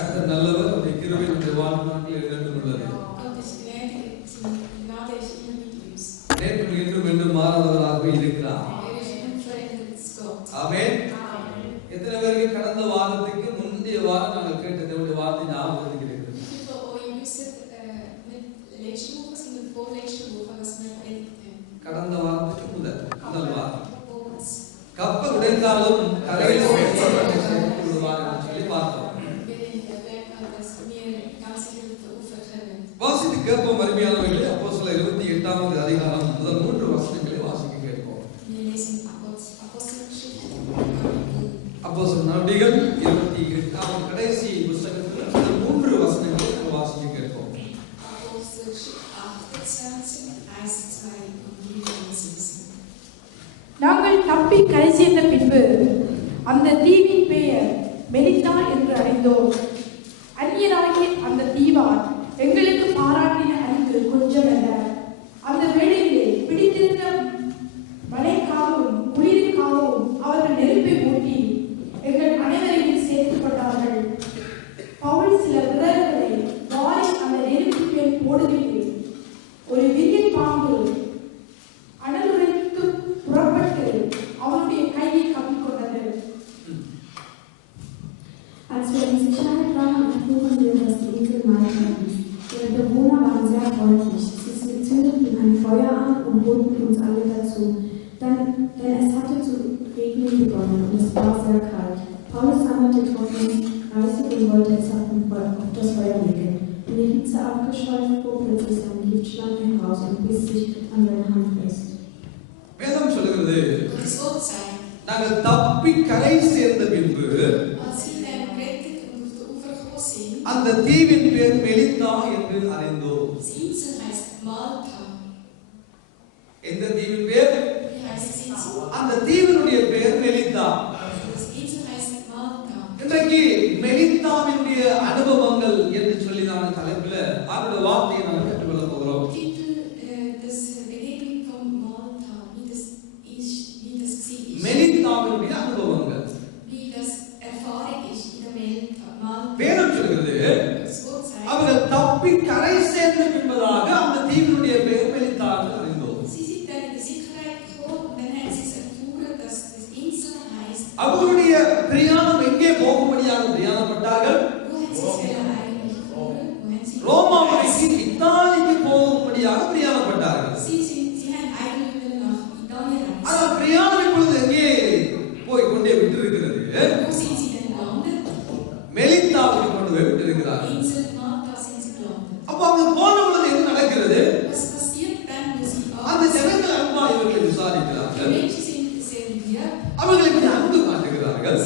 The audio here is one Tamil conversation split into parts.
கர்த்தர் நல்லவர், அவருடைய கிருபை நம்முடைய வாழ்நாளில் என்றென்றும் உள்ளது. Gott ist gnädig, seine Gnade ist immer mit uns. நேற்றும் இன்றும் என்றும் மாறாதவராக இருக்கிறார். ist unverändert Gott. ஆமென். Amen. எத்தனை பேருக்கு கடந்த வாரத்துக்கு முந்தைய வாரம் நாங்கள் கேட்ட தேவனுடைய வார்த்தை ஞாபகம் இருக்கிறது? Wie viele von euch wissen, nicht letzte Woche, sondern vorletzte Woche, was wir predigt haben? கடந்த வாரத்துக்கு முதல் வாரம் Uns. கப்பல் உடைந்தாலும் கரையில் விடுவார் என்று சொல்லி பார்த்தோம். வாசித்து கேட்போம் அருமையானவர்களே. அப்போஸ்தலர் 28வது அதிகாரம் முதல் 3 வசனங்களை வாசிக்க கேட்போம். அப்போஸ்தலர் நடவடிக்கைகள் 28வது கடைசி புத்தகத்தில் முதல் 3 வசனங்களை வாசிக்க கேட்போம். நாங்கள் தப்பி கரை சேர்ந்த பின்பு அந்த தீவின் பெயர் மெலித்தா என்று அறிந்தோம். அந்நியராகிய அந்த தீவார் எங்களுக்கு பாராட்டின அன்பு கொஞ்சமல்ல. அந்த வேளையிலே பிடித்திருந்த மழைக்காகவும் குளிருக்காகவும் அவர்கள் நெருப்பை மூட்டி எங்கள் அனைவரையும் சேர்த்துக் கொண்டார்கள். பவுல் சில விரல்களை வாரி அந்த நெருப்பின் மேல் போடுகையில் ஒரு விரியன் பாம்பு அனலுரைக்கு புறப்பட்டு அவருடைய கையை கவ்விக்கொண்டது. Als wir in Sicherheit waren, erfuhren wir, dass die Insel Malta hieß. Ihre Bewohner waren sehr freundlich. Sie zündeten ein Feuer an und boten uns alle dazu. Denn es hatte zu regnen begonnen und es war sehr kalt. Paulus sammelte trockenen Reisig und wollte es auf das Feuer legen. In die Hitze aufgescheucht, fuhr plötzlich eine Giftschlange heraus und biss sich an seine Hand fest. வேதம் சொல்கிறது, நாங்கள் தப்பி கரை சேர்ந்த பின்பு அந்த தீவின் பேர் மெலித்தா என்று அறிந்தோம். எந்த தீவின் பேர்? அந்த தீவினுடைய பேர் மெலித்தா. இன்றைக்கு மெலித்தாவினுடைய அனுபவங்கள் என்று சொல்லி நான் தலைப்புல அவருடைய வார்த்தையை நாம் கற்றுக்கொள்ள போகிறோம். மெலித்தாவினுடைய அனுபவங்கள் வேதம் சொல்கிறது, அவர்கள் தப்பி கரை சேர்ந்த பின்பதாக அந்த தீவினுடைய பெயர் மெலித்தா என்று அறிந்தோம். அவர்களுடைய பிரயாணம் எங்கே போகும்படியாக பிரயாணப்பட்டார்கள்? ரோமாவுக்கு இத்தாலிக்கு போகும்படியாக பிரயாணப்பட்டார்கள். ஆனால் பிரயாணம் இப்பொழுது எங்கே போய் கொண்டே விட்டிருக்கிறது? மெலித்தாவுக்கு கொண்டு போய் விட்டிருக்கிறார்கள். அப்ப அங்க போன பொழுது என்ன நடக்கிறது? அந்த ஜனங்கள் அன்பா இவர்களை விசாரிக்கிறார்கள், அவர்களுக்கு அன்பு காட்டுகிறார்கள்,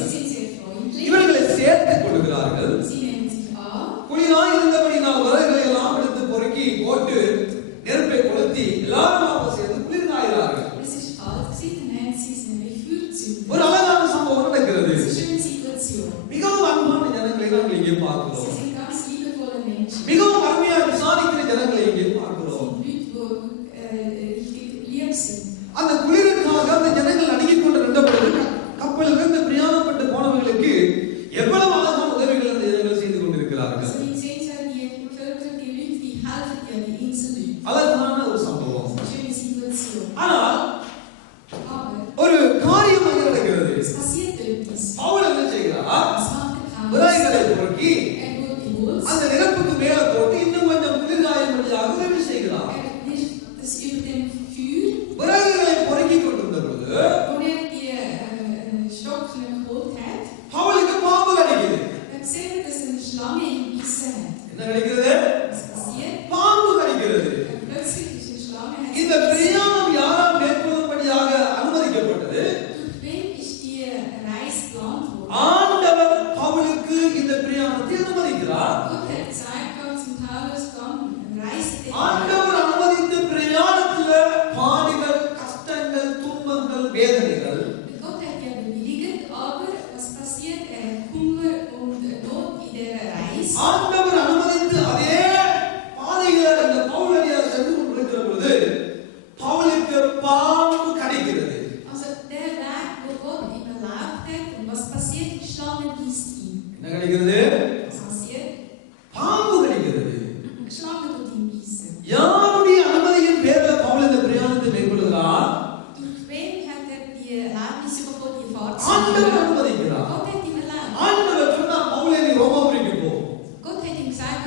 இவர்களை சேர்த்துக் கொள்கிறார்கள். குளிராய் இருந்தபடி நான் விறகுகளை எல்லாம் எடுத்து பொறுக்கி போட்டு நெருப்பை கொளுத்தி எல்லாரும் சேர்ந்து குளிர்காய்கிறார்கள். ஒரு அழகான சம்பவம் நடக்கிறது. மிகவும் அன்பான ஜனங்களை நாங்கள் இங்கே பார்க்கிறோம். மிகவும் அருமையாக விசாரிக்கிற ஜனங்களை இங்கே பார்க்கிறோம். அந்த குளிருக்காக அந்த ஜனங்கள் நடுங்கிக் கொண்டு நின்ற பொழுது கப்பலிலிருந்து பிரயாணப்பட்டு போனவர்களுக்கு எவ்வளவு அழகான உதவிகள் அந்த ஜனங்கள் செய்து கொண்டிருக்கிறார்கள். அழகான ஒரு சம்பவம். ஆனால் ஒரு காரியம் அங்கே நடக்கிறது. பவுல் என்ன செய்கிறார்? விறகுகளை பொறுக்கி அந்த நெருப்புக்கு மேல போட்டு இன்னும் கொஞ்சம் குளிர்காயும்படியாக உதவி செய்கிறார். விறகுகளை பொறுக்கிக் கொண்டிருந்த பொழுது பவுலுக்கு பாம்பு கடிக்குது. என்ன கடிக்கிறது? பாம்பு கடிக்கிறது. இந்த பிரயாணம் யாரால் மேற்கொள்ளும்படியாக அனுமதிக்கப்பட்டது? ஆண்டவர் பவுலுக்கு இந்த பிரயாணத்தை அனுமதிக்கிறார். ஆண்டவர் அனுமதித்த பிரயாணத்துல பாடுகள், கஷ்டங்கள், துன்பங்கள், வேதனைகள் ஆண்டவர் அனுமதித்து அதே பாதையில இந்த பவுலடியா சென்று கொண்டிருக்கிற பொழுது பவுலுக்கு பாம்பு கடிக்கிறது. என்ன கடிக்கிறது? ஆண்டவர் அனுமதிக்கிறார். Gott hat ihm erlaubt. ஆண்டவர் சொன்னார் பவுலே நீ ரோமாபுரிக்கு போ. Gott hat ihm gesagt,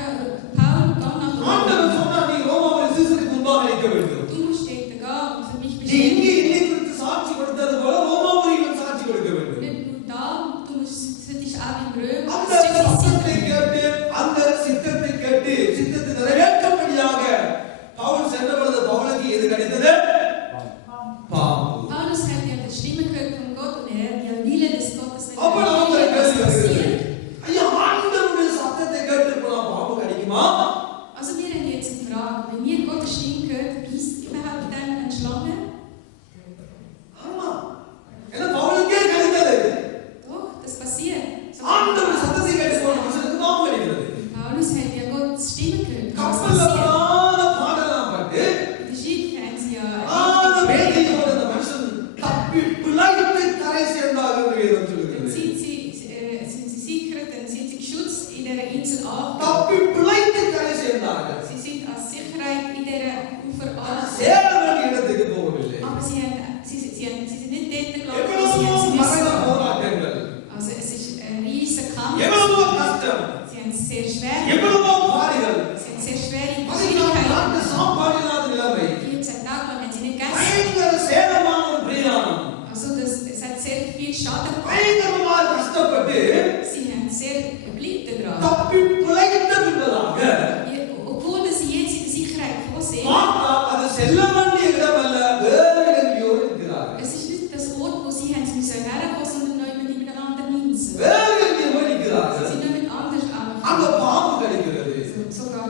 Paul, komm nach Rom. ஆண்டவர் சொன்னார் நீ ரோமாபுரி சீசருக்கு முன்பாக நிற்க வேண்டும். Du musst dort gehen und für mich நீ இங்கே bestehen. என்னை குறித்து சாட்சி கொடுத்தது போல ரோமாபுரியிலும் சாட்சி கொடுக்க வேண்டும். Nicht nur da, du musst für dich auch in Römer. அந்த சத்தத்தை கேட்டு அந்த சித்தத்தை கேட்டு சித்தத்தை நிறைவேற்றும்படியாக பவுல் சென்ற பொழுது பவுலுக்கு எது கிடைத்தது? பாம்பு. Paulus hat ja die Stimme gehört von Gott und er hat ja Wille des Gottes. அப்ப நமக்கு ஒரு கேள்வி Was வருகிறது. passiert? ஐயா ஆண்டவருடைய சத்தத்தை கேட்டு போனா பாம்பு கடிக்குமா? Also wir haben jetzt eine Frage. Wenn wir Gottes Stimme gehört, bist überhaupt dann eine Schlange? ஆமா. ஏன்னா பவுலுக்கே கடித்தது. Doch, das passiert. So ஆண்டவருடைய சத்தத்தை கேட்டு போன மனுஷனுக்கு பாம்பு கடிக்கிறது. Paulus hat ja Gottes Stimme gehört. Was கப்பல்ல passiert? பாடலாம் பாட்டு. Die Schiff haben sie ja. வேதியோட அந்த மனுஷன் தப்பி பிழைத்து கரை சேர்ந்தார் என்று வேதம் சொல்கிறது. Dann sind sie sicher, dann sind sie geschützt in der Insel Aachen. தப்பி பிழைத்து கரை சேர்ந்தார்கள். Sie sind als Sicherheit in der Ufer Aachen. சேர வேண்டிய இடத்துக்கு போகவில்லை. Aber sie sind nicht dort gelandet, wo எவ்வளவோ sie மரண müssen. போராட்டங்கள், Also es ist ein riesiger Kampf. எவ்வளவோ கஷ்டம், Sie haben sehr schwer. எவ்வளவோ பாடுகள், Sie haben sehr schwere 14 நாட்கள் Schwierigkeiten. சாப்பாடு இல்லாத நிலைமை, 14 Tage lang haben sie nicht gegessen. பயங்கர சேதமான ஒரு பிரயாணம், Also es hat sehr viel Schaden gemacht. பயங்கரமாக கஷ்டப்பட்டு Sie haben sehr gelitten daran. தப்பி பிழைத்த பின்பதாக Obwohl sie jetzt in der Sicherheit gekommen sind, பார்த்தா அது செல்ல வேண்டிய இடம் அல்ல, வேறு எங்கேயோ இருக்கிறார்கள். es ist nicht das Ort, wo sie haben müssen herkommen, sondern noch in einer anderen Insel. வேறு எங்கேயோ Sie இருக்கிறார்கள். sind noch mit anders அங்க an. பாம்பு கடிக்கிறது. Sogar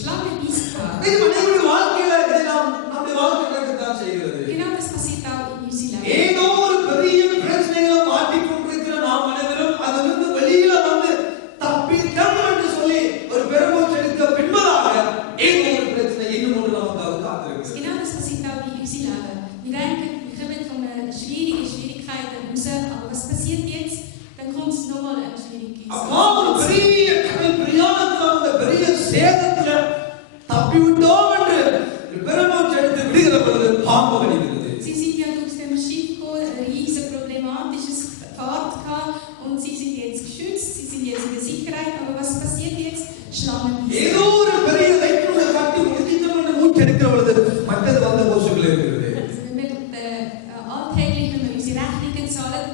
Schlange bissen haben. இது மனிதனுடைய வாழ்க்கையில இதை நம்முடைய வாழ்க்கையில நடக்கத்தான் செய்கிறது. Genau das passiert auch in New Zealand. ஏதோ ஒரு பெரிய பிரச்சனைகளை மாட்டிக்கொண்டிருக்கிற நாம் அனைவரும் அதிலிருந்து வெளியில வந்து தப்பித்தம் என்று சொல்லி ஒரு பெருமூச்சு எடுக்க பின்பதாக ஏதோ ஒரு பிரச்சனை இன்னும் ஒன்று நமக்காக காத்திருக்கிறது. Genau das passiert auch in New Zealand. Wir denken, wir kommen von einer schwierigen Schwierigkeit raus, aber was passiert jetzt? Dann kommt es nochmal eine schwierige அப்பா ஒரு பெரிய கடல் பிரயாணத்துல அந்த பெரிய சேதத்துல தப்பி விட்டோம் என்று ஒரு பெருமூச்சு எடுத்து விடுகிற பொழுது பாம்பு கடிக்கிறது. Sie sind ja durch dem Schiff gekommen, ein riesen problematisches Fahrt gehabt und sie sind jetzt geschützt, sie sind jetzt in der Sicherheit, aber was passiert jetzt? Schlangen. ஏதோ ஒரு பெரிய லைட்டுள்ள காட்டி முடிச்சிட்டோம் என்று மூச்சு எடுக்கிற பொழுது மற்றது வந்த போசுகள் இருக்கிறது. Wenn wir alltäglich, wenn wir unsere Rechnungen zahlen,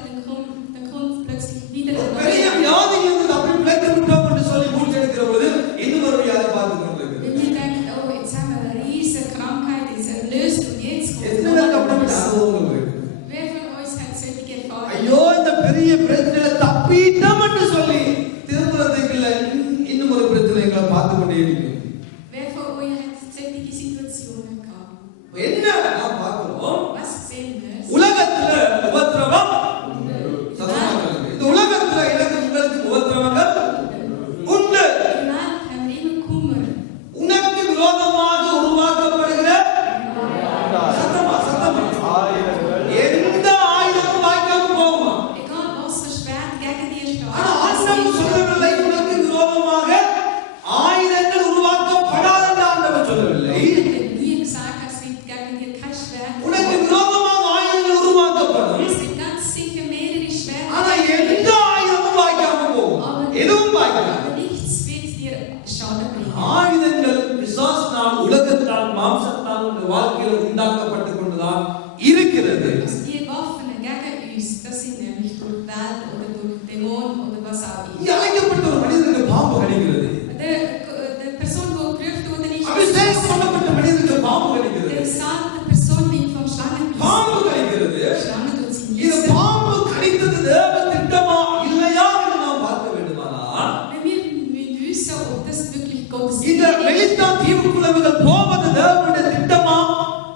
dann kommt plötzlich wieder ஒரு பெரிய வியாதியிலிருந்து தப்பி பிழைத்து விட்டோம் என்று சொல்லி மூச்சு எடுக்கிற பொழுது இன்னும் ஒரு வியாதி பார்த்து கொண்டிருக்கிறது. Wenn wir denken, oh, jetzt haben wir eine riesige Krankheit, jetzt erlöst und jetzt kommt எத்தனை noch பேருக்கு அப்படிப்பட்ட etwas. அனுபவங்கள் இருக்கு? Wer von uns hat solche Erfahrungen? ஐயோ இந்த பெரிய பிரச்சனையில தப்பிட்டோம் என்று சொல்லி திரும்புறதுக்கு இல்ல இன்னும் ஒரு பிரச்சனைகளை பார்த்து கொண்டே இருக்கு. Wer von euch hat solche Situationen gehabt? என்ன நாம் பார்க்கிறோம்? Was sehen wir? உலகத்துல உபத்திரவம் சத்தமா சொல்லுங்க. இந்த உலகத்துல எனக்கு உங்களுக்கு உபத்திரவங்கள் உண்டு. Im Land haben wir immer Kummer. உனக்கு விரோதமாக உருவாக்கப்படுகிற சத்தமா எந்த ஆயுதமும் வாய்க்காம போகுமா? Egal was für Schwert gegen dir ஆனா ஆண்டவர் சொல்லவில்லை உனக்கு விரோதமாக ஆயுதங்கள் உருவாக்கப்படாது என்று ஆண்டவர் சொல்லவில்லை. steht. Nie gesagt, es wird gegen dir kein Schwert. உனக்கு விரோதமாக ஆயுதங்கள் உருவாக்கப்படும். Es sind ganz sicher mehrere Schwerter. ஆனா எந்த ஆயுதமும் வாய்க்காம போகும். எதுவும் வாய்க்காது. Aber nichts wird dir Schaden bringen. ஆயுதங்கள் பிசாசினால் உலகத்தால் மாம்சத்தால் உங்கள் வாழ்க்கையில் உண்டாக்கப்பட்டு கொண்டுதான் இருக்கிறது. Also die Waffen gegen uns, das sind nämlich durch Welt oder durch Dämonen oder was auch immer. இங்கே அழைக்கப்பட்ட ஒரு மனிதனுக்கு பாம்பு கடிக்கிறது. Der Person, die gerufen wurde, nicht. அபிஷேகம் பண்ணப்பட்ட மனிதனுக்கு பாம்பு கடிக்கிறது. Der gesalbte Person wird vom Schlangen பாம்பு கடிக்கிறது. Schlange tut sie இது nicht. பாம்பு கடித்தது தேவ திட்டமா இல்லையா என்று நாம் பார்க்க வேண்டுமானால் Wenn wir wissen, ob das wirklich Gottes இந்த Wille ist, வெளித்தா தீவுக்குள்ளவர்கள் போவது தேவனுடைய திட்டமா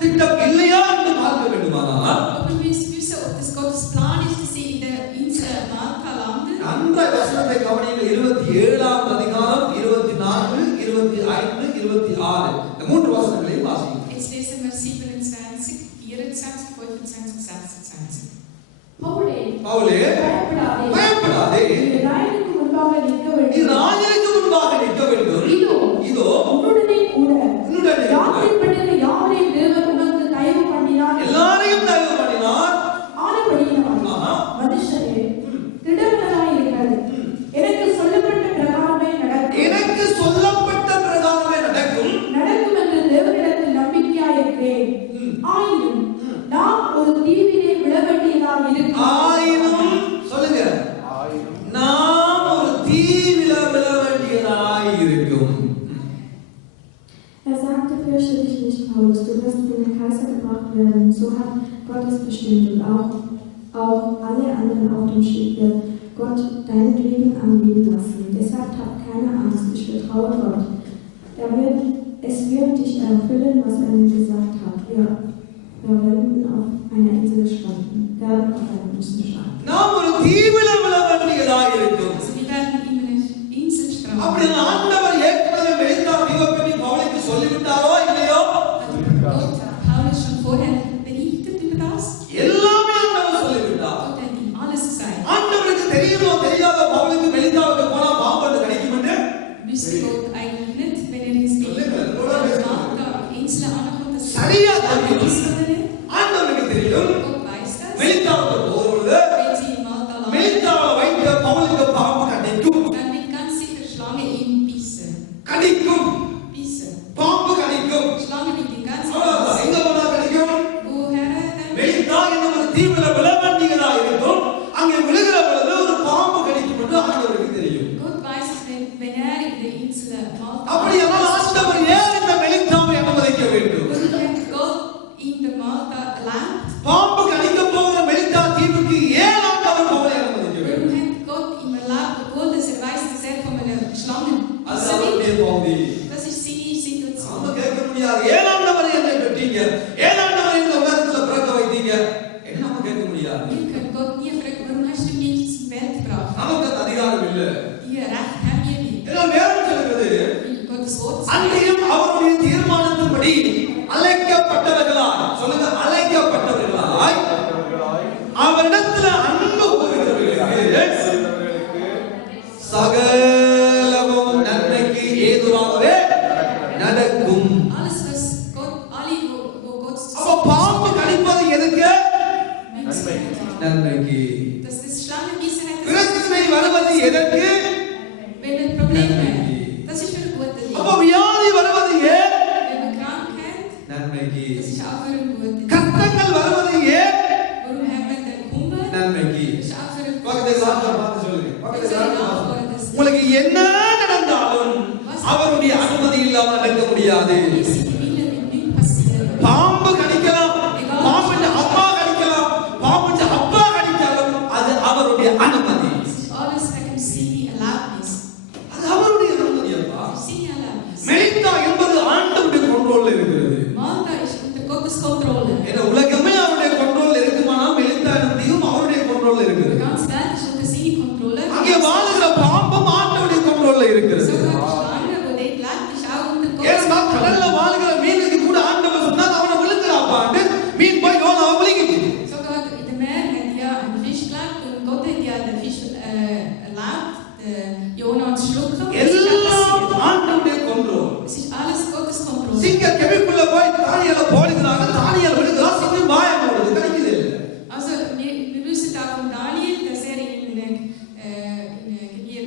திட்டம் இல்லையா என்று பார்க்க வேண்டுமானால் ob wir wissen, ob das Gottes Plan ist, dass sie in der Insel Malta landen. அந்த வசனத்தை கவனியுங்கள். 27ஆம் அதிகாரம் 24, 25, 26 இந்த மூன்று வசனங்களையும் வாசியுங்கள். Jetzt lesen wir 27, 24, 25, 26. பவுலே பவுலே பயப்படாதே பயப்படாதே நீ ராயனுக்கு முன்பாக நிற்க நீ வேண்டும் ராஜனுக்கு முன்பாக நிற்க வேண்டும். இதோ உன்னுடனே கூட உன்னுடனே கூட யாத்திரைப்படுகிற யாவரையும் தேவன் உனக்கு தயவு பண்ணினார் எல்லாரையும் தயவு பண்ணினார். ஆனபடியினால் ஆஹா. மனுஷ hat Gott es bestimmt und auch alle anderen auf dem Schiff wird Gott deinetwegen am Leben lassen. Deshalb hab keine Angst, ich vertraue Gott. Es wird dich erfüllen, was er mir gesagt hat. Wir werden auf einer Insel stranden. Werden auf einer Insel stranden. நாம் ஒரு தீவில விழ வேண்டியதாக இருக்கும். Also wir werden in einer Insel stranden. அப்படி ஆண்டவர் ஏற்கனவே மெலிந்தா தீபப்பெண்ணி பவுலுக்கு சொல்லிவிட்டாரோ இல்லையோ? Gott hat Paulus schon vorher berichtet über das. எல்லாமே ஆண்டவர் சொல்லிவிட்டார். Gott hat ihm alles gesagt. ஆண்டவருக்கு தெரியுமோ தெரியாத பவுலுக்கு மெலிந்தாவுக்கு போனா பாம்பு கடிக்கும் என்று? Wüsste Gott eigentlich nicht, wenn er ins Malta Insel ankommt, dass சரியா er தெரியும். ist oder nicht? ஆண்டவருக்கு தெரியும். Gott weiß das. மெலிந்தாவுக்கு போகும்போது Wenn sie in Malta landen, மெலிந்தாவை வைத்த பவுலுக்கு பாம்பு கடிக்கும். dann wird ganz sicher Schlange ihn bissen. கடிக்கும். Bissen. பாம்பு கடிக்கும். Schlange wird ihn ganz அவ்வளவுதான். எங்க போனா கடிக்கும்? Woher மெலிந்தா என்னும் ஒரு தீவில விழ வேண்டியதா இருக்கும். அங்கே விழுகிற பொழுது ஒரு பாம்பு கடிக்கும் என்று ஆண்டவருக்கு தெரியும். Gott weiß es, wenn er in der Insel Malta அப்படியானால் ஆண்டவர் ஏன் இந்த மெலிந்தாவை அனுமதிக்க வேண்டும்? warum hat Gott in der Malta erlaubt? பாம்பு கடிக்க போகிற மெலிந்தா தீவுக்கு ஏன் ஆண்டவர் பவுலை அனுமதிக்க வேண்டும்? Warum hat Gott ihm erlaubt, obwohl dass er weiß, dass er von einer Schlange அது bissen அவருடைய wird? பகுதி. Das ist seine Situation. நாம கேட்க முடியாது. ஏன் ஆண்டவர் என்னை பெற்றீங்க? ஏன் ஆண்டவர் இந்த உலகத்துல பிறக்க வைத்தீங்க? என்ன நாம கேட்க முடியாது. Wir können Gott nie fragen, warum hast du mich in diese Welt gebracht? நமக்கு அந்த அதிகாரம் இல்லை. Die Recht haben wir nicht. இதனால் வேதம் சொல்கிறது, Weil Gottes Wort sagt, அன்றையும் அவருடைய தீர்மானத்தின்படி அழைக்கப்பட்டவர்களாய், சொல்லுங்க, அழைக்கப்பட்டவர்களாய் அவரிடத்துல அன்பு கூறுகிறவர்களுக்கு சகலமும் நன்மைக்கு ஏதுவாகவே நடக்கும். alles, was Gott, alle, wo Gott அப்ப பாம்பு கடிப்பது எதுக்கு? mit நன்மைக்கு. dass das Schlangenbissen hat, பிரச்சனை வருவது எதற்கு? wenn ein Problem hat. Das ist für eine gute அப்ப Dinge. வியாதி வருவது ஏன்? Wenn man Krankheit, நன்மைக்கு. das ist auch für eine gute Dinge. கஷ்டங்கள் வருவது ஏன்? Warum haben wir den Hunger? நன்மைக்கு. Das ist auch für eine பக்கத்துல gute சாப்பிட Sache. பார்த்து சொல்லுங்க. Wir பக்கத்துல sollen சாப்பிட aufhören, dass உங்களுக்கு என்ன நடந்தாலும் அவருடைய அனுமதி இல்லாம நடக்க முடியாது. diese Wille mit nichts passieren. பாம்பு கடிக்கலாம், பாம்புடைய அம்மா கடிக்கலாம், பாம்புடைய அப்பா கடிச்சாலும் அது அவருடைய அனுமதி. Das ist alles wegen seiner Erlaubnis. அது அவருடைய அனுமதி அப்பா. Seine Erlaubnis. மெலிந்தா என்பது ஆண்டவருடைய கண்ட்ரோல்ல இருக்கிறது. Malta ist unter Gottes Kontrolle. ஏன்னா உலகமே அவருடைய கண்ட்ரோல்ல இருக்குமானால் மெலிந்தா என்பதையும் அவருடைய கண்ட்ரோல்ல Die இருக்குது. ganze Welt ist unter seiner Kontrolle. அங்கே வாழுகிற பாம்பும் ஆண்டவருடைய கண்ட்ரோல்ல இருக்கிறது. Sogar die Schlange, wo dort lebt, ist auch unter Gottes ஏன்னா Kontrolle. கடல்ல வாழுகிற மீனுக்கு கூட ஆண்டவர் சொன்னா அவனை விழுங்குறாப்பான்னு மீன் போய் யோனாவை விழுங்கிச்சு. Sogar in dem Meer hat ja ein Fisch gelebt und Gott hat ja den Fisch erlaubt, Jonah zu schlucken. Und das ist auch எல்லாம் passiert. ஆண்டவருடைய control. Es ist alles Gottes Kontrolle. சிங்க கெபிக்குள்ள போய் தானியேல போடுகிறாங்க, தானியேல் விழுகிறா, சிங்கம் வாயை மூடுது, கிடைக்குது இல்ல. Also wir wissen auch von Daniel, dass er in Gebiet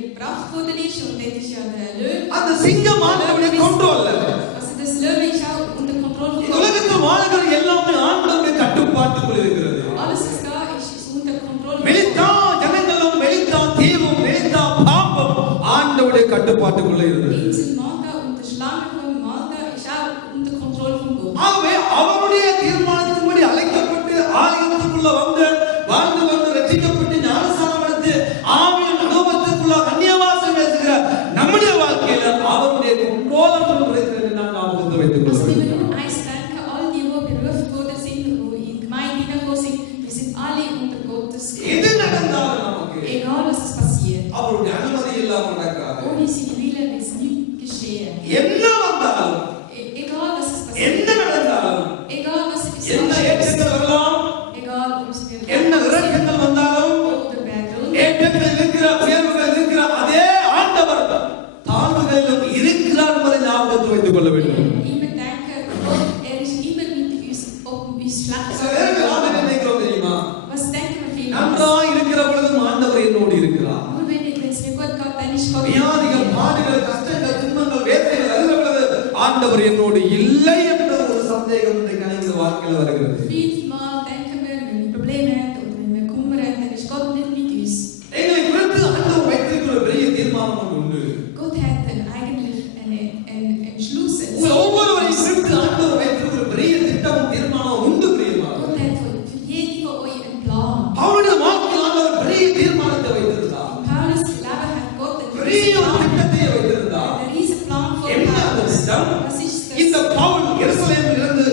gebracht worden ist und dort ist ja der Löwe. அந்த சிங்கம் ஆண்டவருடைய கண்ட்ரோல்ல. Also das Löwe ist auch unter Kontrolle von இந்த Gott. உலகத்தில் வாழ்கிற எல்லாமே ஆண்டவருடைய கட்டுப்பாட்டுக்குள் இருக்கிறது. Alles was da ist, ist unter Kontrolle von Melinda Gott. ஜனங்களும் மெலிந்தா தீவும் மெலிந்தா பாம்பும் ஆண்டவருடைய கட்டுப்பாட்டுக்குள்ள Die இருக்கிறது. Insel Malta und der Schlange von Malta ist auch unter Kontrolle von Gott. ஆகவே அவருடைய தீர்மானத்தின்படி அழைக்கப்பட்டு ஆலயத்துக்குள்ள வந்து வாழ்ந்து வந்து ரட்சிக்கப்பட்டு ஞானஸ்நானம் எடுத்து ஆவியின் அனுபவத்துக்குள்ள கன்னியவாசம் பேசுகிற நம்முடைய வாழ்க்கையில அவருடைய கண்ட்ரோல் இருக்கிறது என்று நான் ஞாபகத்தில் வைத்துக் Also கொள்ள wir வேண்டும். müssen eins denken, all die, die berufen worden sind, die in die Gemeinde hineingekommen sind, wir sind alle unter Gottes எது Kontrolle. நடந்தாலும் நமக்கு Egal was es passiert. அவருடைய அனுமதி இல்லாமல் நடக்காது. Ohne seinen Willen wird es nicht geschehen. என்ன வந்தாலும் Egal was es என்ன passiert. நடந்தாலும் Egal was es என்ன ஏற்றங்கள் வரலாம், Egal ob es mir என்ன இறக்கங்கள் வந்தாலும் oder bergab. ஏற்றங்கள் இருக்கிற உயர்வுகள் இருக்கிற அதே ஆண்டவர் தாழ்வுகளிலும் இருக்கிறார் என்பதை ஞாபகத்தில் வைத்துக் கொள்ள வேண்டும். Immer denken, Gott, ist immer mit uns, ob uns schlecht சில நேரங்கள் நாம் என்ன நினைக்கிறோம் தெரியுமா? Was denken wir viel? நன்றா இருக்கிற பொழுதும் ஆண்டவர் என்னோடு இருக்கிறார். Nur wenn es mir gut geht, dann ist Gott வியாதிகள், பாடுகள், கஷ்டங்கள், துன்பங்கள், வேதனைகள் வருகிற பொழுது ஆண்டவர் என்னோடு இல்லை என்ற ஒரு சந்தேகம் இன்றைக்கு அனைத்து வாழ்க்கையில் வருகிறது. Vielmal denken wir, wenn wir Probleme haben oder wenn wir Kummer haben, dann ist Gott nicht mit uns. எங்களை குறித்து ஆண்டவர் வைத்திருக்கிற ஒரு பெரிய தீர்மானம் ஒன்று உண்டு. Gott hat eigentlich einen Schluss. உங்கள் ஒவ்வொருவரையும் குறித்து ஆண்டவர் வைத்திருக்கிற பெரிய திட்டமும் தீர்மானம் உண்டு பிரியமானவர்களே. Gott hat தீர்மானத்தை வைத்திருந்தார். Paulus Leben hat Gott பெரிய ஒரு திட்டத்தை வைத்திருந்தார். einen riesen Plan vor என்ன அந்த திட்டம்? Was ist das? இந்த பவுல் எருசலேமில் இருந்து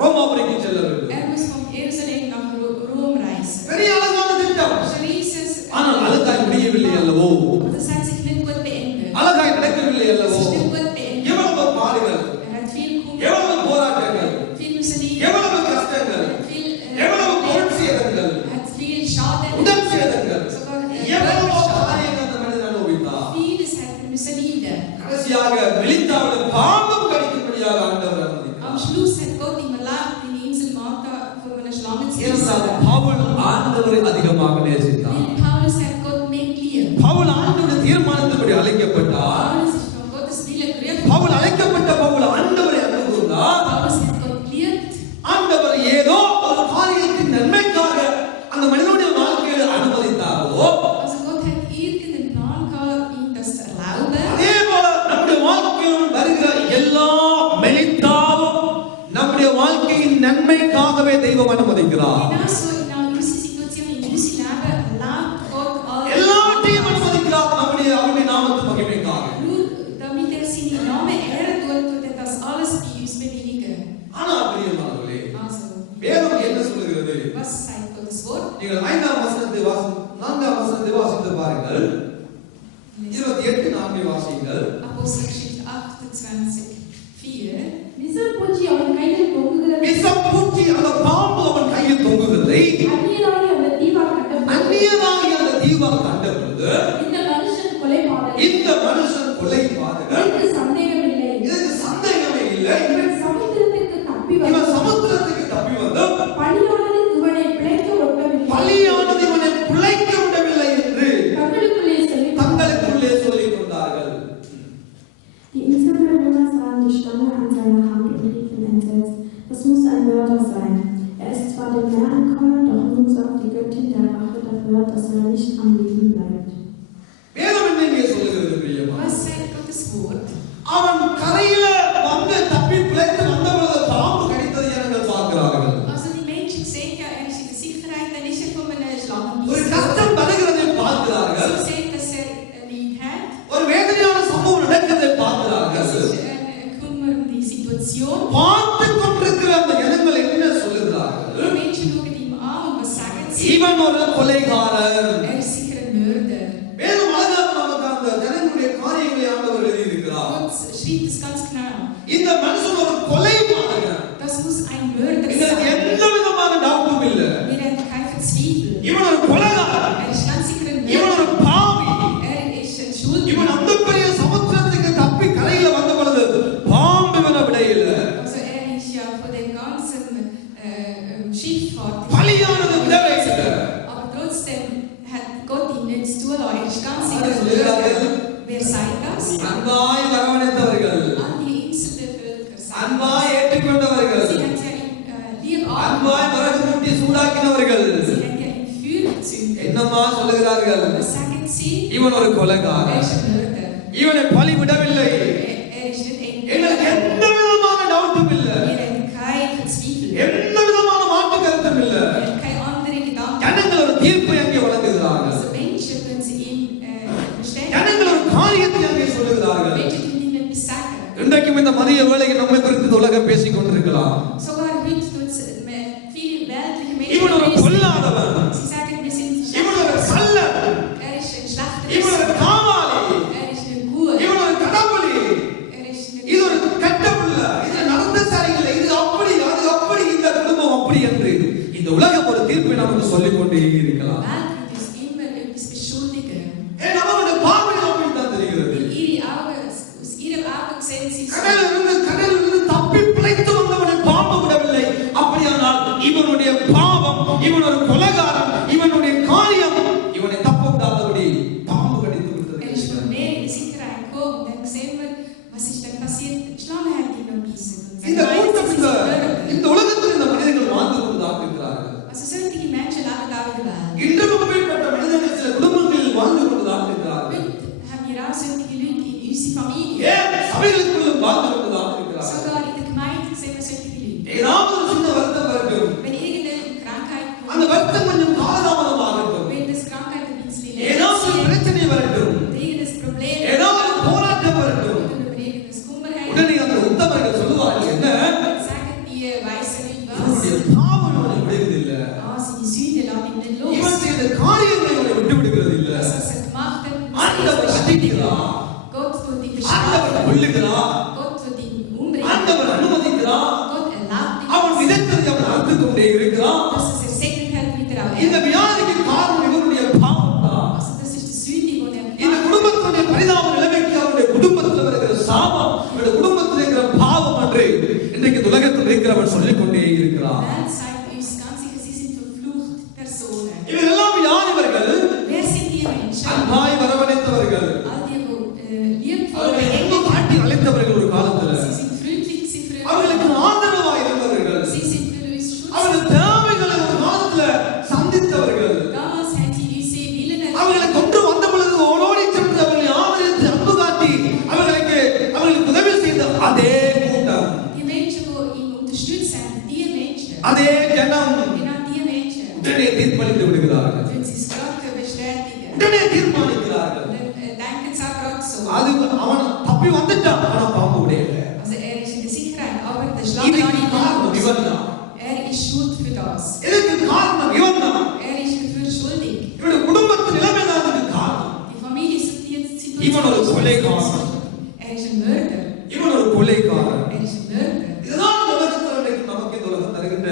ரோமாபுரிக்கு செல்ல வேண்டும். Er muss von Jerusalem nach Rom reisen. பெரிய அழகான திட்டம். Rieses, ஆனால் அழகாய் முடியவில்லை அல்லவோ? aber das hat sich nicht gut beendet. அழகாய் நடக்கவில்லை Es அல்லவோ? ist nicht gut beendet. எவ்வளவு பாடுகள், Er hat viel Kummer, எவ்வளவு போராட்டங்கள், viel Museum, எவ்வளவு கஷ்டங்கள், viel எவ்வளவு பொருள் சேதங்கள், hat viel Schaden, உடல் சேதங்கள், sogar எவ்வளவு Körperschaden. காரியங்கள் அந்த மனிதன் அனுபவித்தார். Vieles hat er müssen leiden. கடைசியாக மெலித்தாவின் பாம்பம் கடிக்கும்படியாக ஆண்டவர் Am அனுமதித்தார். Schluss hat Gott ihm erlaubt, die Insel Malta von einer Schlange zu ஏனென்றால் essen. பவுல் ஆண்டவரை அதிகமாக நேசித்தார். Weil Paulus hat Gott mehr geliebt. Pavul ஆண்டவருடைய தீர்மானத்தின்படி அழைக்கப்பட்டார். Paulus ist von Gottes Wille gerufen. Pavul அழைக்கப்பட்ட பவுல் ஆண்டவரை அன்பு கூர்ந்தார். Paulus hat Gott geliebt. ஆண்டவர் ஏதோ ஒரு காரியத்தின் நன்மைக்காக அந்த மனிதனுடைய வாழ்க்கையில அனுமதித்தாரோ, Also Gott hat irgendeinen Plan gehabt, ihm das zu erlauben. அதே போல நம்முடைய வாழ்க்கையில் வருகிற எல்லா மெலித்தாவும் நம்முடைய வாழ்க்கையின் நன்மைக்காகவே தெய்வம் அனுமதிக்கிறார். Genauso in unserer Situation, in unserem Leben, erlaubt Gott all எல்லாத்தையும் அனுமதிக்கிறார் அவருடைய நாமத்து மகிமைக்காக. nur damit er seinen Namen ehren tut, tut er das alles bei uns bewilligen. ஆனால் பிரியமானவர்களே, Also, வேதம் என்ன சொல்லுகிறது? was sagt Gottes Wort? நீங்கள் 4ஆம் வசனத்தை வாசித்து பாருங்கள். 28:4 வாசியுங்கள். Apostelgeschichte 28:4. விசப்பூச்சி அவன் கையில் தொங்குகிறது. விஷப்பூச்சி அந்த பாம்பு அவன் கையில் தொங்குகிறதை அந்நியராகிய அந்த தீவால் கட்டப்பட்டு அந்நியனாகிய அந்த தீவால் கண்டபொழுது இந்த மனுஷன் கொலைபாதகன். இந்த மனுஷன் கொலைபாதகன், இதற்கு சந்தேகமில்லை. இதற்கு சந்தேகமே இல்லை. இவன் சமுத்திரத்துக்கு தப்பி இவன் வந்து சமுத்திரத்துக்கு தப்பி வந்து பலியானது இவனை பிழைக்க ஒட்டவில்லை. பலியானது இவனை பிழைக்க விடவில்லை என்று தங்களுக்குள்ளே சொல்லி தங்களுக்குள்ளே சொல்லிக் கொண்டார்கள். Die Inselbewohner sahen die Stange an seiner Hand und riefen entsetzt: Das muss ein Mörder sein. Er ist zwar dem Meer entkommen, doch nun sorgt die Göttin der Rache dafür, dass er nicht am Leben bleibt. வேதம் என்ன இங்கே சொல்லுகிறது பிரியமா? Was sagt Gottes Wort? அவன் கரையில வந்து தப்பி பிழைத்து வந்தபொழுது பாம்பு கடித்ததை ஜனங்கள் பார்க்கிறார்கள். Also die Menschen sehen ja, er ist in der Sicherheit, dann ist er von einer Schlange ஒரு gebissen. கஷ்டம் வருகிறதை பார்க்கிறார்கள். Sie sehen, dass er Leid hat. ஒரு வேதனையான சம்பவம் நடக்கிறதை பார்க்கிறார்கள். Es ist eine Kummer um die Situation. பார்த்து கொண்டிருக்கிற அந்த ஜனங்கள் என்ன சொல்லுகிறார்கள்? Die Menschen schauen ihm an und was sagen sie? இவன் ஒரு கொலைகாரன். Er ist sicher ein Mörder. வேதம் அழகாக நமக்கு அந்த ஜனங்களுடைய காரியங்களை ஆண்டவர் எழுதியிருக்கிறார். Gott schreibt es ganz genau. இந்த மனுஷன் ஒரு கொலைபாதகன். Das muss ein Mörder இதற்கு sein. எந்த விதமான டவுட்டும் இல்லை. Wir haben kein Verzweifel. இவன் ஒரு கொலைகாரன். Er ist ganz sicher ein இவன் Mörder. ஒரு பாவி. Er ist ein Schuldiger. இவன் அந்த பெரிய சமுத்திரத்துக்கு தப்பி கரையில வந்த பொழுது பாம்பு இவனை விடையில. Also er ist ja von dem ganzen Schifffahrt. பலியானது விடவே இல்லை. Aber trotzdem hat Gott ihn nicht zulassen. Er ist ganz Was sicher ein soll er Mörder. sagen? Wer sagt das? அன்பாய் வரவழைத்தவர்கள், All die Inselbevölker sagen. அன்பாய் ஏற்றுக்கொண்டவர்கள், Sie hat ja ihn lieb அன்பாய் விறகு மூட்டி சூடாக்கினவர்கள் Sie hat ja ihn Feuer gezündet. என்னம்மா சொல்லுகிறார்கள்? Was sagen Sie? இவன் ஒரு Er கொலைகாரன். ist ein Mörder. இவனை பலி விடவில்லை. Er ist nicht எங்களுக்கு ein எந்த விதமான டவுட்டும் இல்லை. Wir haben keine Verzweifel. எந்த விதமான மாற்று கருத்தும் இல்லை. Wir haben keine andere Gedanken. ஜனங்கள் ஒரு தீர்ப்பை அங்கே வழங்குகிறார்கள். Also Menschen können sie ihm bestätigen. ஜனங்கள் ஒரு காரியத்தை அங்கே சொல்லுகிறார்கள். Menschen können ihm etwas sagen. இன்றைக்கும் இந்த மதிய வேளையில் நம்மை குறித்து இந்த உலகம் பேசிக் கொண்டிருக்கலாம். Sogar heute tut es viele weltliche இவன் ஒரு Menschen. கொல்லாதவன், Sie sagen, wir sind இவன் ஒரு schlecht. கள்ளன், Er ist ein schlechter இவன் ஒரு Mensch. Kavali, Er ist ein Gut. இவன் ஒரு கடவுளி, Er ist ein இது ஒரு கெட்ட பிள்ளை, இது நடந்த சரியில்லை, இது அப்படி அது அப்படி, இந்த குடும்பம் அப்படி என்று இந்த உலகம் ஒரு தீர்ப்பை நமக்கு சொல்லிக் கொண்டே இருக்கலாம். Welt ist immer etwas beschuldigen. ஏன் நம்மளுடைய பார்வை அப்படி தான் தெரிகிறது. Aus ihrem Augen sehen sie so. கடலிலிருந்து தப்பி பிழைத்து வந்தவனை பாம்பு Das, was er gemacht hat, muss ஆண்டவர் er அடிக்கிறார், Gott tut ihn ஆண்டவர் bestrafen. கொல்லுகிறார், Gott tut ihn umbringen. ஆண்டவர் அனுமதிக்கிறார், Gott erlaubt அவன் ihn, விதைத்ததை அவன் அறுத்து கொண்டே இருக்கிறான். dass er gesegnet hat, wieder auch இந்த erntet. வியாதிக்கு காரணம் இவருடைய பாவம் தான். Also das ist die Sünde, die er இந்த gemacht hat. குடும்பத்துடைய பரிதாப நிலைமைக்கு அவருடைய குடும்பத்தில் வருகிற சாபம், அவருடைய குடும்பத்தில் இருக்கிற பாவம் என்று இன்றைக்கு இந்த உலகத்தில் இருக்கிறவர் சொல்லிக் கொண்டே இருக்கிறார். Wer zeigt uns ganz sicher, sie sind verflucht Personen. இவரெல்லாம் யார்? இவர்கள் Wer sind die Menschen? அன்பாய் வரவழைத்தவர்கள், All die, die liebevoll அவர்களை எங்கு begegnet காட்டி அழைத்தவர்கள் ஒரு காலத்துல, haben. Sie sind freundlich, sie fröhlich. அவர்களுக்கு ஆதரவாய் இருந்தவர்கள், Sie sind für uns Schutz. அவர்கள் தேவைகளை ஒரு காலத்துல சந்தித்தவர்கள், Damals haben sie unsere Willen அவர்களை கொண்டு வந்த பொழுது ஓடோடி சென்று அவர்களை ஆதரித்து அன்பு காட்டி அவர்களுக்கு உதவி செய்த அதே கூட்டம், Die Menschen, die ihn unterstützt haben, die Menschen, அதே ஜனம் genau die Menschen, உடனே தீர்ப்பளித்து விடுகிறார்கள், tun sie es gerade bestätigen. உடனே தீர்மானிக்கிறார்கள். Dann denken sie auch gerade so. அது அவன் தப்பி வந்துட்டான், ஆனா பாம்பு உடையல. Also er ist in der Sicherheit, aber der Schlange இதுக்கு nicht காரணம் இவன் da. தான். Er ist schuld für das. இதுக்கு காரணம் இவன் தான். Er ist dafür schuldig. இவனுடைய குடும்பத்தின் நிலைமை தான் இதுக்கு காரணம். Die Familie ist jetzt இவன் ஒரு கொலைகாரன், Er ist ein Mörder. இவன் ஒரு கொலைகாரன். Er ist ein Mörder. இதுதான் இந்த உலகத்தில் இன்றைக்கு நமக்கு இந்த உலகம் தருகின்ற